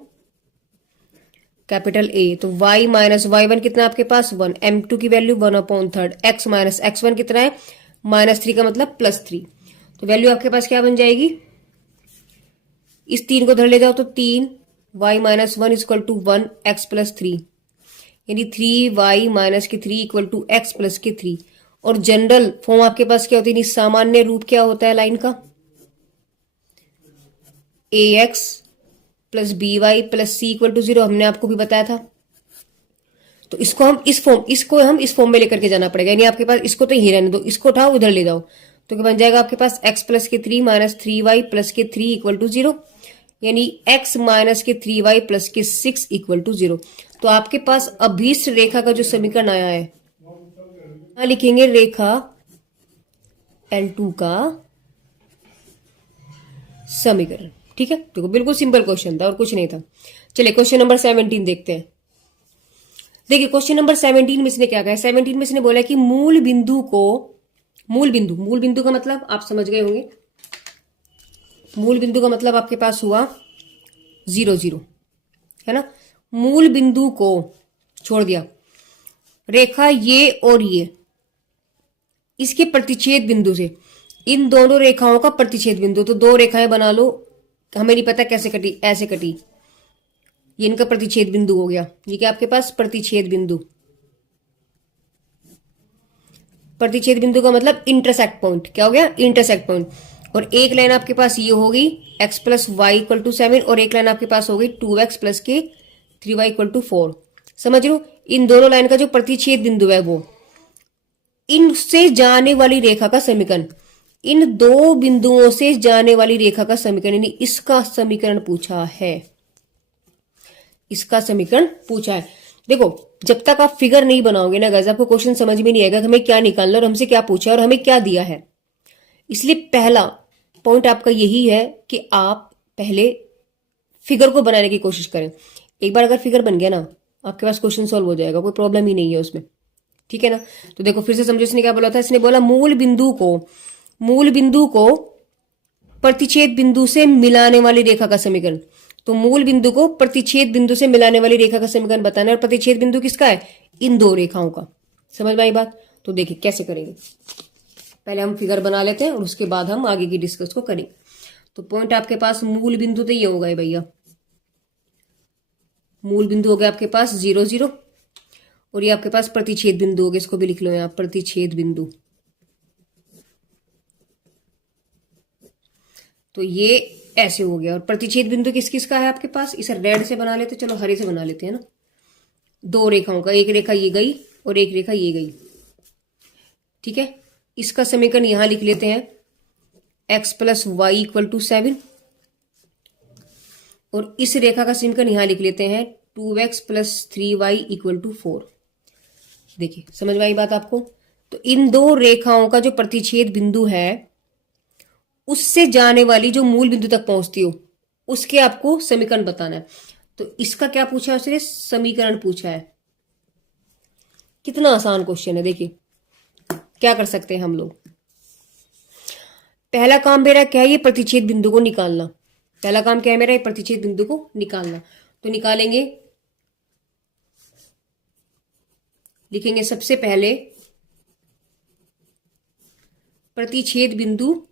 कैपिटल A, तो y माइनस y1 कितना आपके पास 1, m2 की value 1 upon third, x minus x1 कितना है -3 का मतलब +3। तो वैल्यू आपके पास क्या बन जाएगी, इस 3 को धर ले जाओ तो 3 y minus 1 equal to 1 x plus 3, यानी 3y माइनस के 3 इक्वल टू x प्लस के 3। और जनरल फॉर्म आपके पास क्या होती है, सामान्य रूप क्या होता है लाइन का, ax plus by plus c equal to 0, हमने आपको भी बताया था। तो इसको हम इस फॉर्म में लेकर के जाना पड़ेगा, यानी आपके पास इसको तो ही रहने दो, इसको उठाओ उधर ले जाओ, तो क्या बन जाएगा आपके पास x प्लस के 3 माइनस 3y प्लस के 3 इक्वल टू 0, यानी x माइनस के 3y प्लस के 6 इक्वल टू 0। तो आपके पास अभीष्ट रेखा का जो समीकरण आया है, यहां लिखेंगे रेखा L2 का समीकरण। ठीक है, देखो बिल्कुल सिंपल क्वेश्चन था और कुछ नहीं था। चलिए क्वेश्चन नंबर 17 देखते हैं। देखिए क्वेश्चन नंबर 17 में इसने क्या कहा है, 17 में इसने बोला कि मूल बिंदु का मतलब आप समझ गए होंगे, मूल बिंदु का मतलब आपके पास हुआ 0 0, है ना। मूल बिंदु को छोड़ दिया, रेखा ये और ये, इसके प्रतिच्छेद बिंदु से, इन दोनों रेखाओं का प्रतिच्छेद बिंदु, तो दो रेखाएं बना लो, हमें नहीं पता कैसे कटी, ऐसे कटी, ये इनका प्रतिच्छेद बिंदु हो गया। ये क्या आपके पास प्रतिच्छेद बिंदु, प्रतिच्छेद बिंदु का मतलब इंटरसेक्ट पॉइंट, क्या हो गया इंटरसेक्ट पॉइंट। और एक लाइन आपके पास ये होगी x plus y equal to 7, और एक लाइन आपके पास होगी 2x प्लस के 3y इक्वल टू 4। समझ लो, इन दोनों लाइन का जो प्रतिच्छेद बिंदु है वो, इनसे जाने वाली रेखा का समीकरण, इन दो बिंदुओं से जाने वाली रेखा का समीकरण, यानी इसका समीकरण पूछा है, इसका समीकरण पूछा है। देखो जब तक आप फिगर नहीं बनाओगे ना गाइस, आपको क्वेश्चन समझ में नहीं आएगा कि हमें क्या निकालना और हमसे क्या पूछा है और हमें क्या दिया है। इसलिए पहला पॉइंट आपका यही है कि आप पहले फिगर को बनाने की कोशिश करें। एक बार अगर फिगर बन गया ना, आपके पास क्वेश्चन सॉल्व हो जाएगा, कोई प्रॉब्लम ही नहीं है उसमें। ठीक है ना। तो देखो फिर से समझो, इसने क्या बोला था, इसने बोला मूल बिंदु को प्रतिच्छेद बिंदु से मिलाने वाली रेखा का समीकरण। तो मूल बिंदु को प्रतिच्छेद बिंदु से मिलाने वाली रेखा का समीकरण बताना है, और प्रतिच्छेद बिंदु किसका है, इन दो रेखाओं का। समझ में आई बात। तो देखिए कैसे करेंगे, पहले हम फिगर बना लेते हैं और उसके बाद हम आगे की डिस्कस को करेंगे। तो पॉइंट आपके पास मूल बिंदु तो ये होगा भैया, मूल बिंदु हो गया आपके पास 0 0, और ये आपके पास प्रतिच्छेद बिंदु हो गया, इसको भी लिख लो यहाँ, प्रतिच्छेद बिंदु। तो ये ऐसे हो गया। और प्रतिच्छेद बिंदु किस किस का है आपके पास, इसे रेड से बना लेते, चलो हरे से बना लेते हैं ना। दो रेखाओं का, एक रेखा ये गई और एक रेखा ये गई, ठीक है। इसका समीकरण यहां लिख लेते हैं, x + y = 7। और इस रेखा का समीकरण यहां लिख लेते हैं 2x + 3y = 4। देखिए समझ में आई बात आपको। तो इन दो रेखाओं का जो प्रतिच्छेद बिंदु है, उससे जाने वाली जो मूल बिंदु तक पहुंचती हो, उसके आपको समीकरण बताना है। तो इसका क्या पूछा है उसने, समीकरण पूछा है। कितना आसान क्वेश्चन है। देखिए क्या कर सकते हैं हम लोग। पहला काम मेरा क्या है, ये प्रतिच्छेद बिंदु को निकालना। पहला काम क्या है मेरा, ये प्रतिच्छेद बिंदु को निकालना। तो निकालेंगे, लिखेंगे सबसे पहले प्रतिच्छेद बिंदु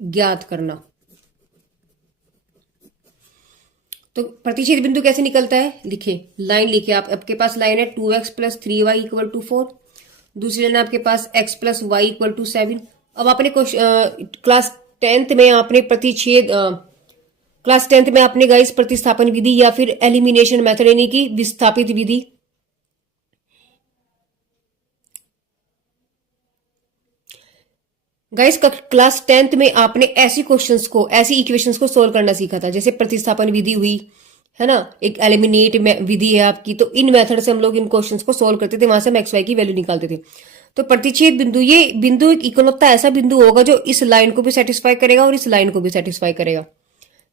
ज्ञात करना। तो प्रतिच्छेद बिंदु कैसे निकलता है, लिखे लाइन लिखे आप, आपके पास लाइन है 2x + 3y = 4। दूसरी लाइन आपके पास x + y = 7। अब आपने क्लास 10th में आपने क्लास 10th में आपने गाइस प्रतिस्थापन विधि या फिर एलिमिनेशन मेथड यानी कि विस्थापित विधि, गाइस क्लास 10th में आपने ऐसी क्वेश्चंस को, ऐसी इक्वेशंस को सोल्व करना सीखा था। जैसे प्रतिस्थापन विधि हुई है ना, एक एलिमिनेट विधि है आपकी। तो इन मेथड से हम लोग इन क्वेश्चंस को सोल्व करते थे, वहां से हम एक्स वाई की वैल्यू निकालते थे। तो प्रतिच्छेद बिंदु, ये बिंदु एक इकलौता ऐसा बिंदु होगा जो इस लाइन को भी सेटिस्फाई करेगा और इस लाइन को भी सेटिस्फाई करेगा,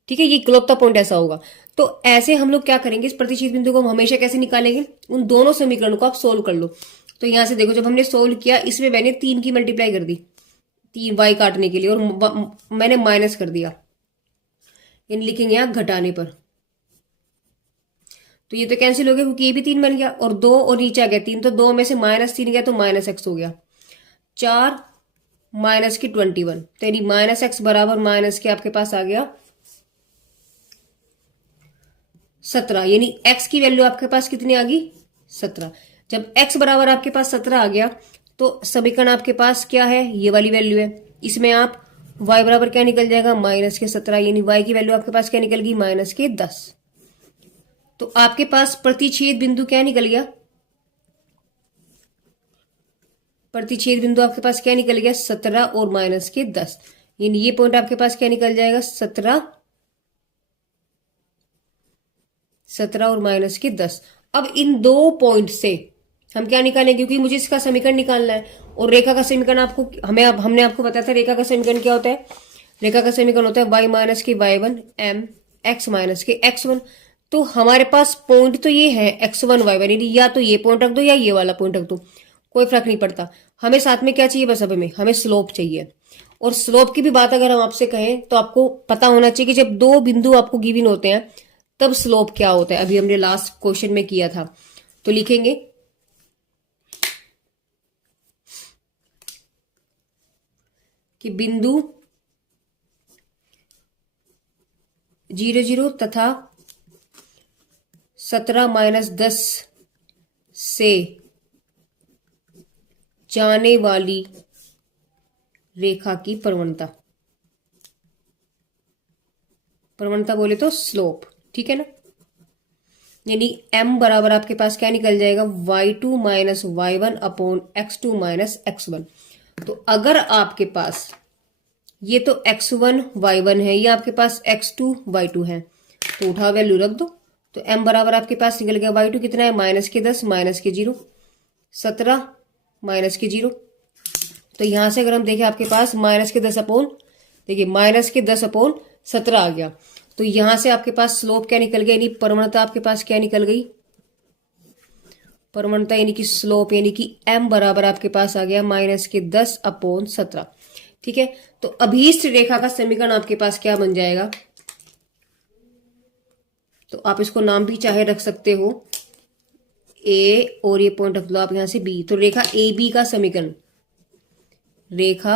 ठीक है। ये इकलौता पॉइंट ऐसा होगा। तो ऐसे हम लोग क्या करेंगे, इस प्रतिच्छेद बिंदु को हम हमेशा कैसे निकालेंगे, उन दोनों समीकरणों को आप सोल्व कर लो। तो यहां से देखो, जब हमने सोल्व किया, इसमें मैंने 3 की मल्टीप्लाई कर दी, 3 y काटने के लिए, और मैंने माइनस कर दिया, इन लिखेंगे यहां घटाने पर। तो ये तो कैंसिल हो गया क्योंकि ये भी 3 बन गया, और 2 और नीचे आ गया 3, तो 2 में से -3 गया तो -x हो गया। 4 माइनस की 21, तो यानी -x बराबर माइनस के आपके पास आ गया 17। यानी x की वैल्यू आपके पास कितनी आ गई, 17। जब x बराबर आपके पास 17 आ गया, तो समीकरण आपके पास क्या है, ये वाली वैल्यू है। इसमें आप y बराबर क्या निकल जाएगा, -17, यानी y की वैल्यू आपके पास क्या निकल गई, -10। तो आपके पास प्रतिच्छेद बिंदु क्या निकल गया, प्रतिच्छेद बिंदु आपके पास क्या निकल गया, 17 और -10। यानी ये पॉइंट आपके पास क्या निकल जाएगा, 17 और -10। अब इन दो पॉइंट से हम क्या निकालेंगे, क्योंकि मुझे इसका समीकरण निकालना है। और रेखा का समीकरण आपको हमने आपको बताया था, रेखा का समीकरण क्या होता है, रेखा का समीकरण होता है y - के y1 m x - के x1। तो हमारे पास पॉइंट तो ये है x1 y1, यानी या तो ये पॉइंट रख दो या ये वाला पॉइंट रख दो, कोई फर्क नहीं पड़ता। हमें साथ में क्या चाहिए, बस अब हमें स्लोप चाहिए। और स्लोप की भी बात अगर हम आपसे कहें, तो आपको पता होना चाहिए कि जब दो बिंदु आपको गिवन होते हैं तब स्लोप क्या होता है। अभी हमने लास्ट क्वेश्चन में किया था। तो लिखेंगे कि बिंदु 0 0 तथा 17 - 10 से जाने वाली रेखा की प्रवणता, प्रवणता बोले तो स्लोप, ठीक है ना। यानी m बराबर आपके पास क्या निकल जाएगा, y2 - y1 upon x2 - x1। तो अगर आपके पास ये तो x1 y1 है, ये आपके पास x2 y2 है, तो उठा वैल्यू रख दो। तो m बराबर आपके पास निकल गया, y2 कितना है, -10 -0, 17 -0। तो यहां से अगर हम देखें, आपके पास -10 अपॉन, देखिए -10 अपॉन 17 आ गया। तो यहां से आपके पास स्लोप क्या निकल गया, यानी प्रवणता आपके पास क्या निकल गई, प्रवणता यानी कि स्लोप, यानी कि m बराबर आपके पास आ गया -10 अपॉन 17, ठीक है। तो अभीष्ट रेखा का समीकरण आपके पास क्या बन जाएगा, तो आप इसको नाम भी चाहे रख सकते हो a, और ये पॉइंट रख लो आप यहां से b। तो रेखा ए बी का समीकरण, रेखा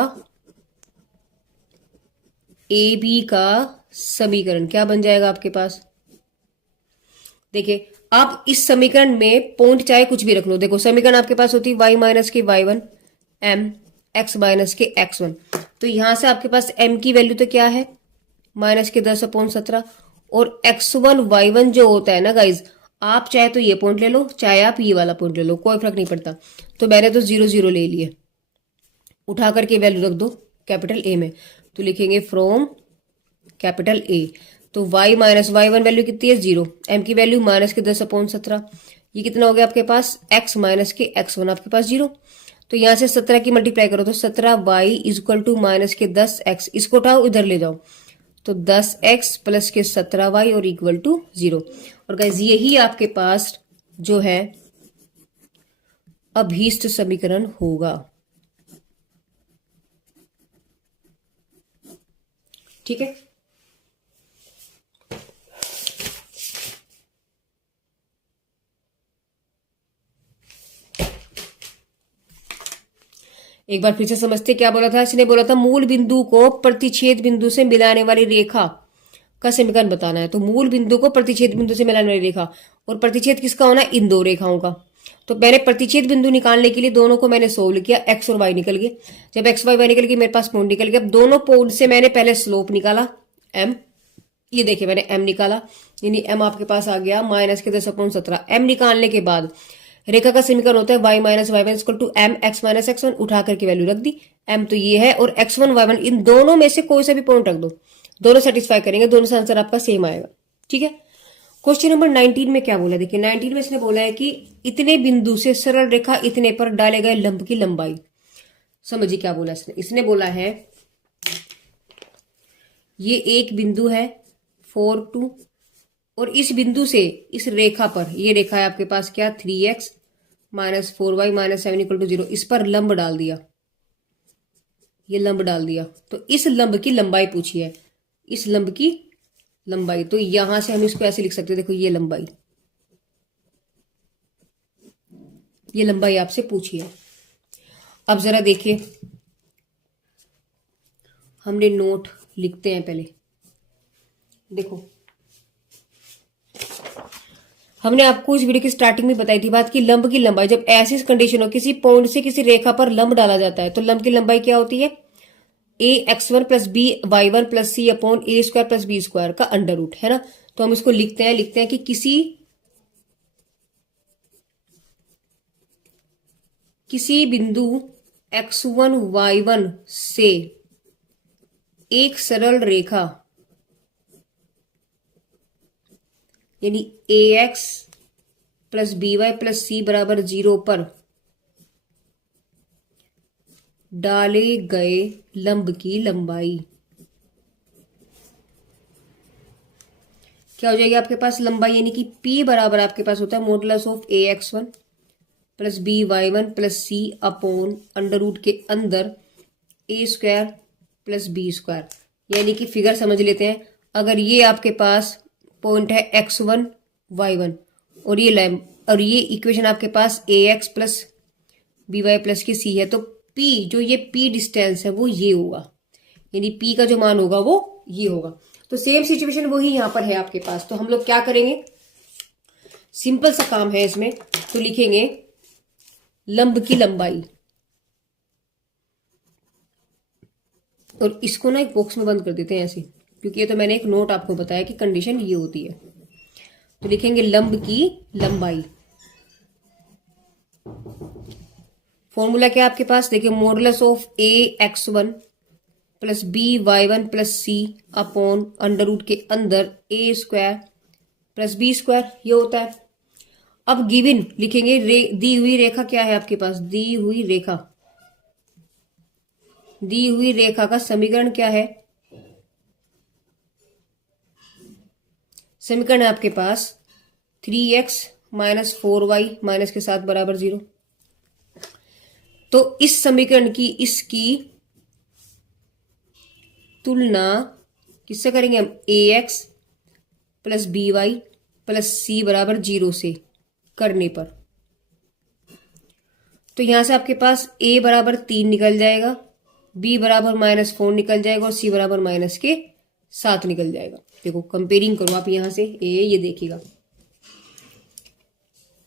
ए बी का समीकरण क्या बन जाएगा आपके पास, देखिए आप इस समीकरण में पॉइंट चाहे कुछ भी रख लो। देखो समीकरण आपके पास होती है y माइनस के y1 m x माइनस के x1। तो यहां से आपके पास m की वैल्यू तो क्या है माइनस के 10/17 और x1 y1 जो होता है ना गाइज, आप चाहे तो ये पॉइंट ले लो चाहे आप ये वाला पॉइंट ले लो, कोई फर्क नहीं पड़ता। तो मैंने तो 0 0 ले लिए, उठा करके वैल्यू रख दो कैपिटल ए में। तो लिखेंगे फ्रॉम कैपिटल ए। तो y माइनस y1 वैल्यू कितनी है 0, m की वैल्यू माइनस के 10/17, ये कितना हो गया आपके पास x माइनस के x1 आपके पास 0। तो यहां से 17 की मल्टीप्लाई करो तो 17y is equal to minus के 10x, इसको उठाओ इधर ले जाओ तो 10x प्लस के 17y और इक्वल टू 0। और गाइज यही आपके पास जो है अभीष्ट समीकरण होगा। ठीक है, एक बार फिर से समझते क्या बोला था इसने। बोला था मूल बिंदु को प्रतिच्छेद बिंदु से मिलाने वाली रेखा का समीकरण बताना है। तो मूल बिंदु को प्रतिच्छेद बिंदु से मिलाने वाली रेखा, और प्रतिच्छेद किसका होना है इन दो रेखाओं का। तो मैंने प्रतिच्छेद बिंदु निकालने के लिए दोनों को मैंने सोल्व किया, एक्स और वाई निकल गए। जब एक्स वाई वाई निकल गए मेरे पास पॉइंट निकल गया। अब दोनों पॉइंट से मैंने पहले स्लोप निकाला एम, ये देखिए मैंने एम निकाला, यानी एम आपके पास आ गया माइनस के 10/17। एम निकालने के बाद रेखा का समीकरण होता है y minus y one equal to m x minus x one, उठा करके वैल्यू रख दी। एम तो ये है और x1 y1 इन दोनों में से कोई सा भी पॉइंट रख दो, दोनों सेटिस्फाई करेंगे, दोनों से आंसर आपका सेम आएगा। ठीक है, क्वेश्चन नंबर 19 में क्या बोला, देखिए 19 में इसने बोला है कि इतने बिंदु से सरल रेखा इतने पर डाले गए लंब की लंबाई। समझिए क्या बोला इसने बोला है ये एक बिंदु है 4 2, और इस बिंदु से इस रेखा पर, ये रेखा है आपके पास क्या 3x minus 4y minus 7 equal to 0, इस पर लंब डाल दिया, ये लंब डाल दिया। तो इस लंब की लंबाई पूछी है, इस लंब की लंबाई। तो यहां से हम इसको ऐसे लिख सकते हैं, देखो ये लंबाई, ये लंबाई आपसे पूछी है। अब जरा देखिए, हमने नोट लिखते हैं पहले। देखो हमने आपको इस वीडियो की स्टार्टिंग में बताई थी बात कि लंब की लंबाई, जब ऐसी कंडीशन हो किसी पॉइंट से किसी रेखा पर लंब डाला जाता है तो लंब की लंबाई क्या होती है a x1 plus B y one plus c upon a square plus b square का अंडर रूट, है ना। तो हम इसको लिखते हैं कि किसी बिंदु x1 y1 से एक सरल रेखा यानी ax plus B Y plus c बराबर 0 पर डाले गए लंब की लंबाई क्या हो जाएगी आपके पास लंबाई, यानी कि P बराबर आपके पास होता है modulus of ax1 plus B y one plus c upon under root के अंदर a square plus b square. यानी कि फिगर समझ लेते हैं, अगर ये आपके पास पॉइंट है x1 y1 और ये इक्वेशन आपके पास ax plus B Y plus की सी है, तो P जो ये P डिस्टेंस है वो ये होगा, यानी P का जो मान होगा वो ये होगा। तो सेम सिचुएशन वही यहां पर है आपके पास। तो हम लोग क्या करेंगे, सिंपल सा काम है इसमें, तो लिखेंगे लंब की लंबाई, और इसको ना एक बॉक्स में बंद कर देते हैं ऐसे, क्योंकि ये तो मैंने एक नोट आपको बताया कि कंडीशन ये होती है। तो लिखेंगे लंब की लंबाई, फॉर्मूला क्या आपके पास, देखिए modulus of a x1 plus B y one plus c upon under root के अंदर a square plus b square, ये होता है। अब गिवन लिखेंगे दी हुई रेखा क्या है आपके पास, दी हुई रेखा का समीकरण क्या है, समीकरण है आपके पास 3x माइनस 4y माइनस के साथ बराबर 0। तो इस समीकरण की इसकी तुलना किससे करेंगे हम, ax plus B Y plus c बराबर 0 से करने पर, तो यहां से आपके पास a बराबर 3 निकल जाएगा, b बराबर -4 निकल जाएगा और c बराबर -7 निकल जाएगा। देखो कंपेयरिंग करो आप यहां से ये देखिएगा,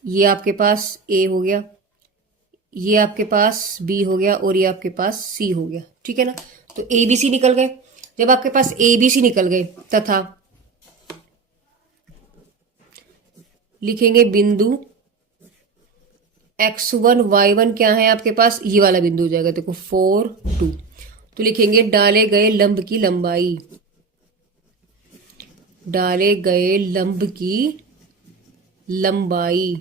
ये आपके पास ए हो गया, ये आपके पास बी हो गया और ये आपके पास सी हो गया। ठीक है ना, तो ए बी सी निकल गए। जब आपके पास ए बी सी निकल गए तथा लिखेंगे बिंदु x1 y1 क्या है आपके पास, ये वाला बिंदु हो जाएगा। देखो 4 2, तो लिखेंगे डाले गए लंब की लंबाई, डाले गए लंब की लंबाई।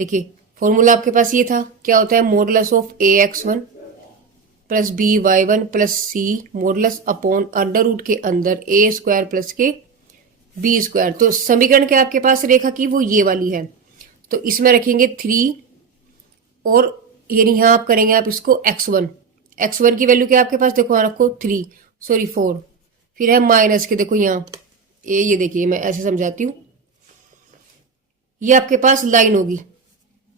देखिए फॉर्मूला आपके पास ये था, क्या होता है, modulus of a x1 plus b y1 plus c modulus upon under root के अंदर ए स्क्वायर प्लस के बी स्क्वायर। तो समीकरण क्या आपके पास रेखा की, वो ये वाली है। तो इसमें रखेंगे 3 और यानी यहां आप करेंगे आप इसको x1 की वैल्यू क्या आपके पास, देखो यहां रखो 4, फिर है माइनस के, देखो यहाँ ये देखिए मैं ऐसे समझाती हूं, ये आपके पास लाइन होगी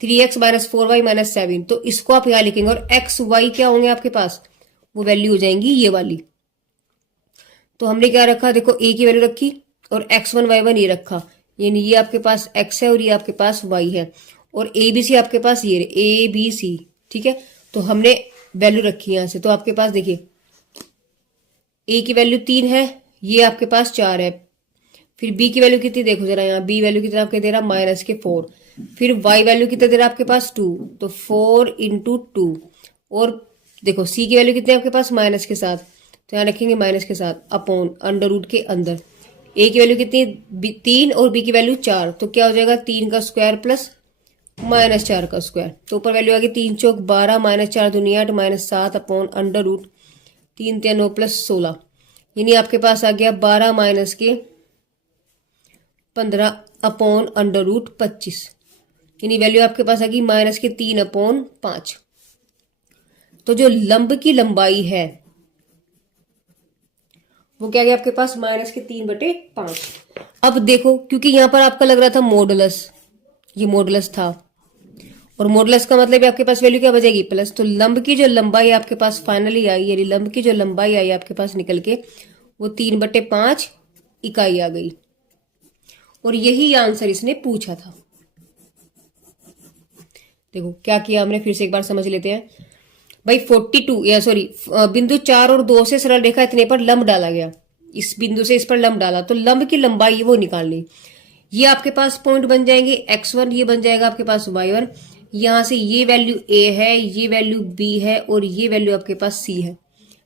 3x माइनस 4y माइनस 7, तो इसको आप यहां लिखेंगे और x y क्या होंगे आपके पास, वो वैल्यू हो जाएंगी ये वाली। तो हमने क्या रखा, देखो a की वैल्यू रखी और x1 y1 ये रखा, यानी ये आपके पास x है और ये आपके पास y है, और a b c आपके पास ये a b c। ठीक है, तो हमने वैल्यू रखी यहां से। तो आपके पास देखिए a की वैल्यू 3 है, ये आपके पास 4 है, फिर b की वैल्यू कितनी, देखो जरा यहाँ b वैल्यू कितना आपके दे रहा माइनस के 4, फिर y वैल्यू कितना दे रहा आपके पास 2, तो 4 इंटू 2, और देखो c की वैल्यू कितनी आपके पास माइनस के साथ, तो यहाँ रखेंगे माइनस के साथ अपॉन अंडर रूट के अंदर। a की वैल्यू कितनी 3 और b की वैल्यू 4, तो क्या हो जाएगा 3 का स्क्वायर प्लस माइनस 4 का स्क्वायर। तो ऊपर वैल्यू आ गई 3 चौक 12 माइनस 4 दूनी 8 minus 7 upon under root 3 3 9 plus 16, यानी आपके पास आ गया 12 माइनस के 15 अपॉन अंडर रूट 25, यानी वैल्यू आपके पास आ गई माइनस के 3 अपॉन 5। तो जो लंब की लंबाई है वो क्या गया आपके पास माइनस के 3/5। अब देखो क्योंकि यहां पर आपका लग रहा था मॉडुलस, ये मॉडुलस था, और मॉडुलस का मतलब आपके पास वैल्यू क्या बचेगी प्लस, तो लंब की जो लंबाई आपके पास फाइनली आई, यानी लंब की जो लंबाई आई आपके पास निकल के वो 3/5 इकाई आ गई, और यही आंसर इसने पूछा था। देखो क्या किया हमने, फिर से एक बार समझ लेते हैं भाई। 42 या सॉरी बिंदु 4 और 2 से सरल रेखा इतने पर लंब डाला गया, इस बिंदु से इस पर लंब डाला, तो लंब की लंबाई वो निकालनी। ये आपके पास पॉइंट बन जाएंगे x1, ये बन जाएगा आपके पास y1, यहां से ये वैल्यू a है, ये वैल्यू b है और ये वैल्यू आपके पास c है।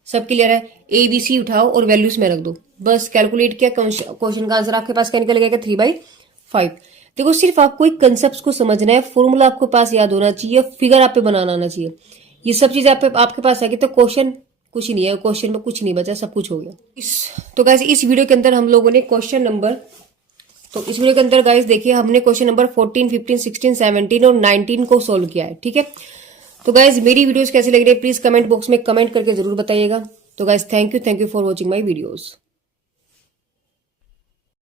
सब क्लियर है, a b c उठाओ और वैल्यूज में रख दो, बस कैलकुलेट किया, क्वेश्चन का आंसर आपके पास क्या निकल गया 3/5। देखो सिर्फ आपको एक कंसेप्ट को समझना है, फॉर्मूला आपके पास याद होना चाहिए, फिगर आप पे बनाना आना चाहिए, ये सब चीजें आपके पास आएगी तो क्वेश्चन कुछ ही नहीं है, क्वेश्चन में कुछ नहीं बचा, सब कुछ हो गया। तो गाइस इस वीडियो के अंदर हम लोगों ने क्वेश्चन नंबर, तो इस वीडियो के अंदर गाइस देखिए हमने क्वेश्चन नंबर 14, 15, 16, 17 और 19 को सोल्व किया है। ठीक है, तो गाइस मेरी वीडियोस कैसी लग रही है प्लीज कमेंट बॉक्स में कमेंट करके जरूर बताइएगा। तो guys thank you for watching my videos.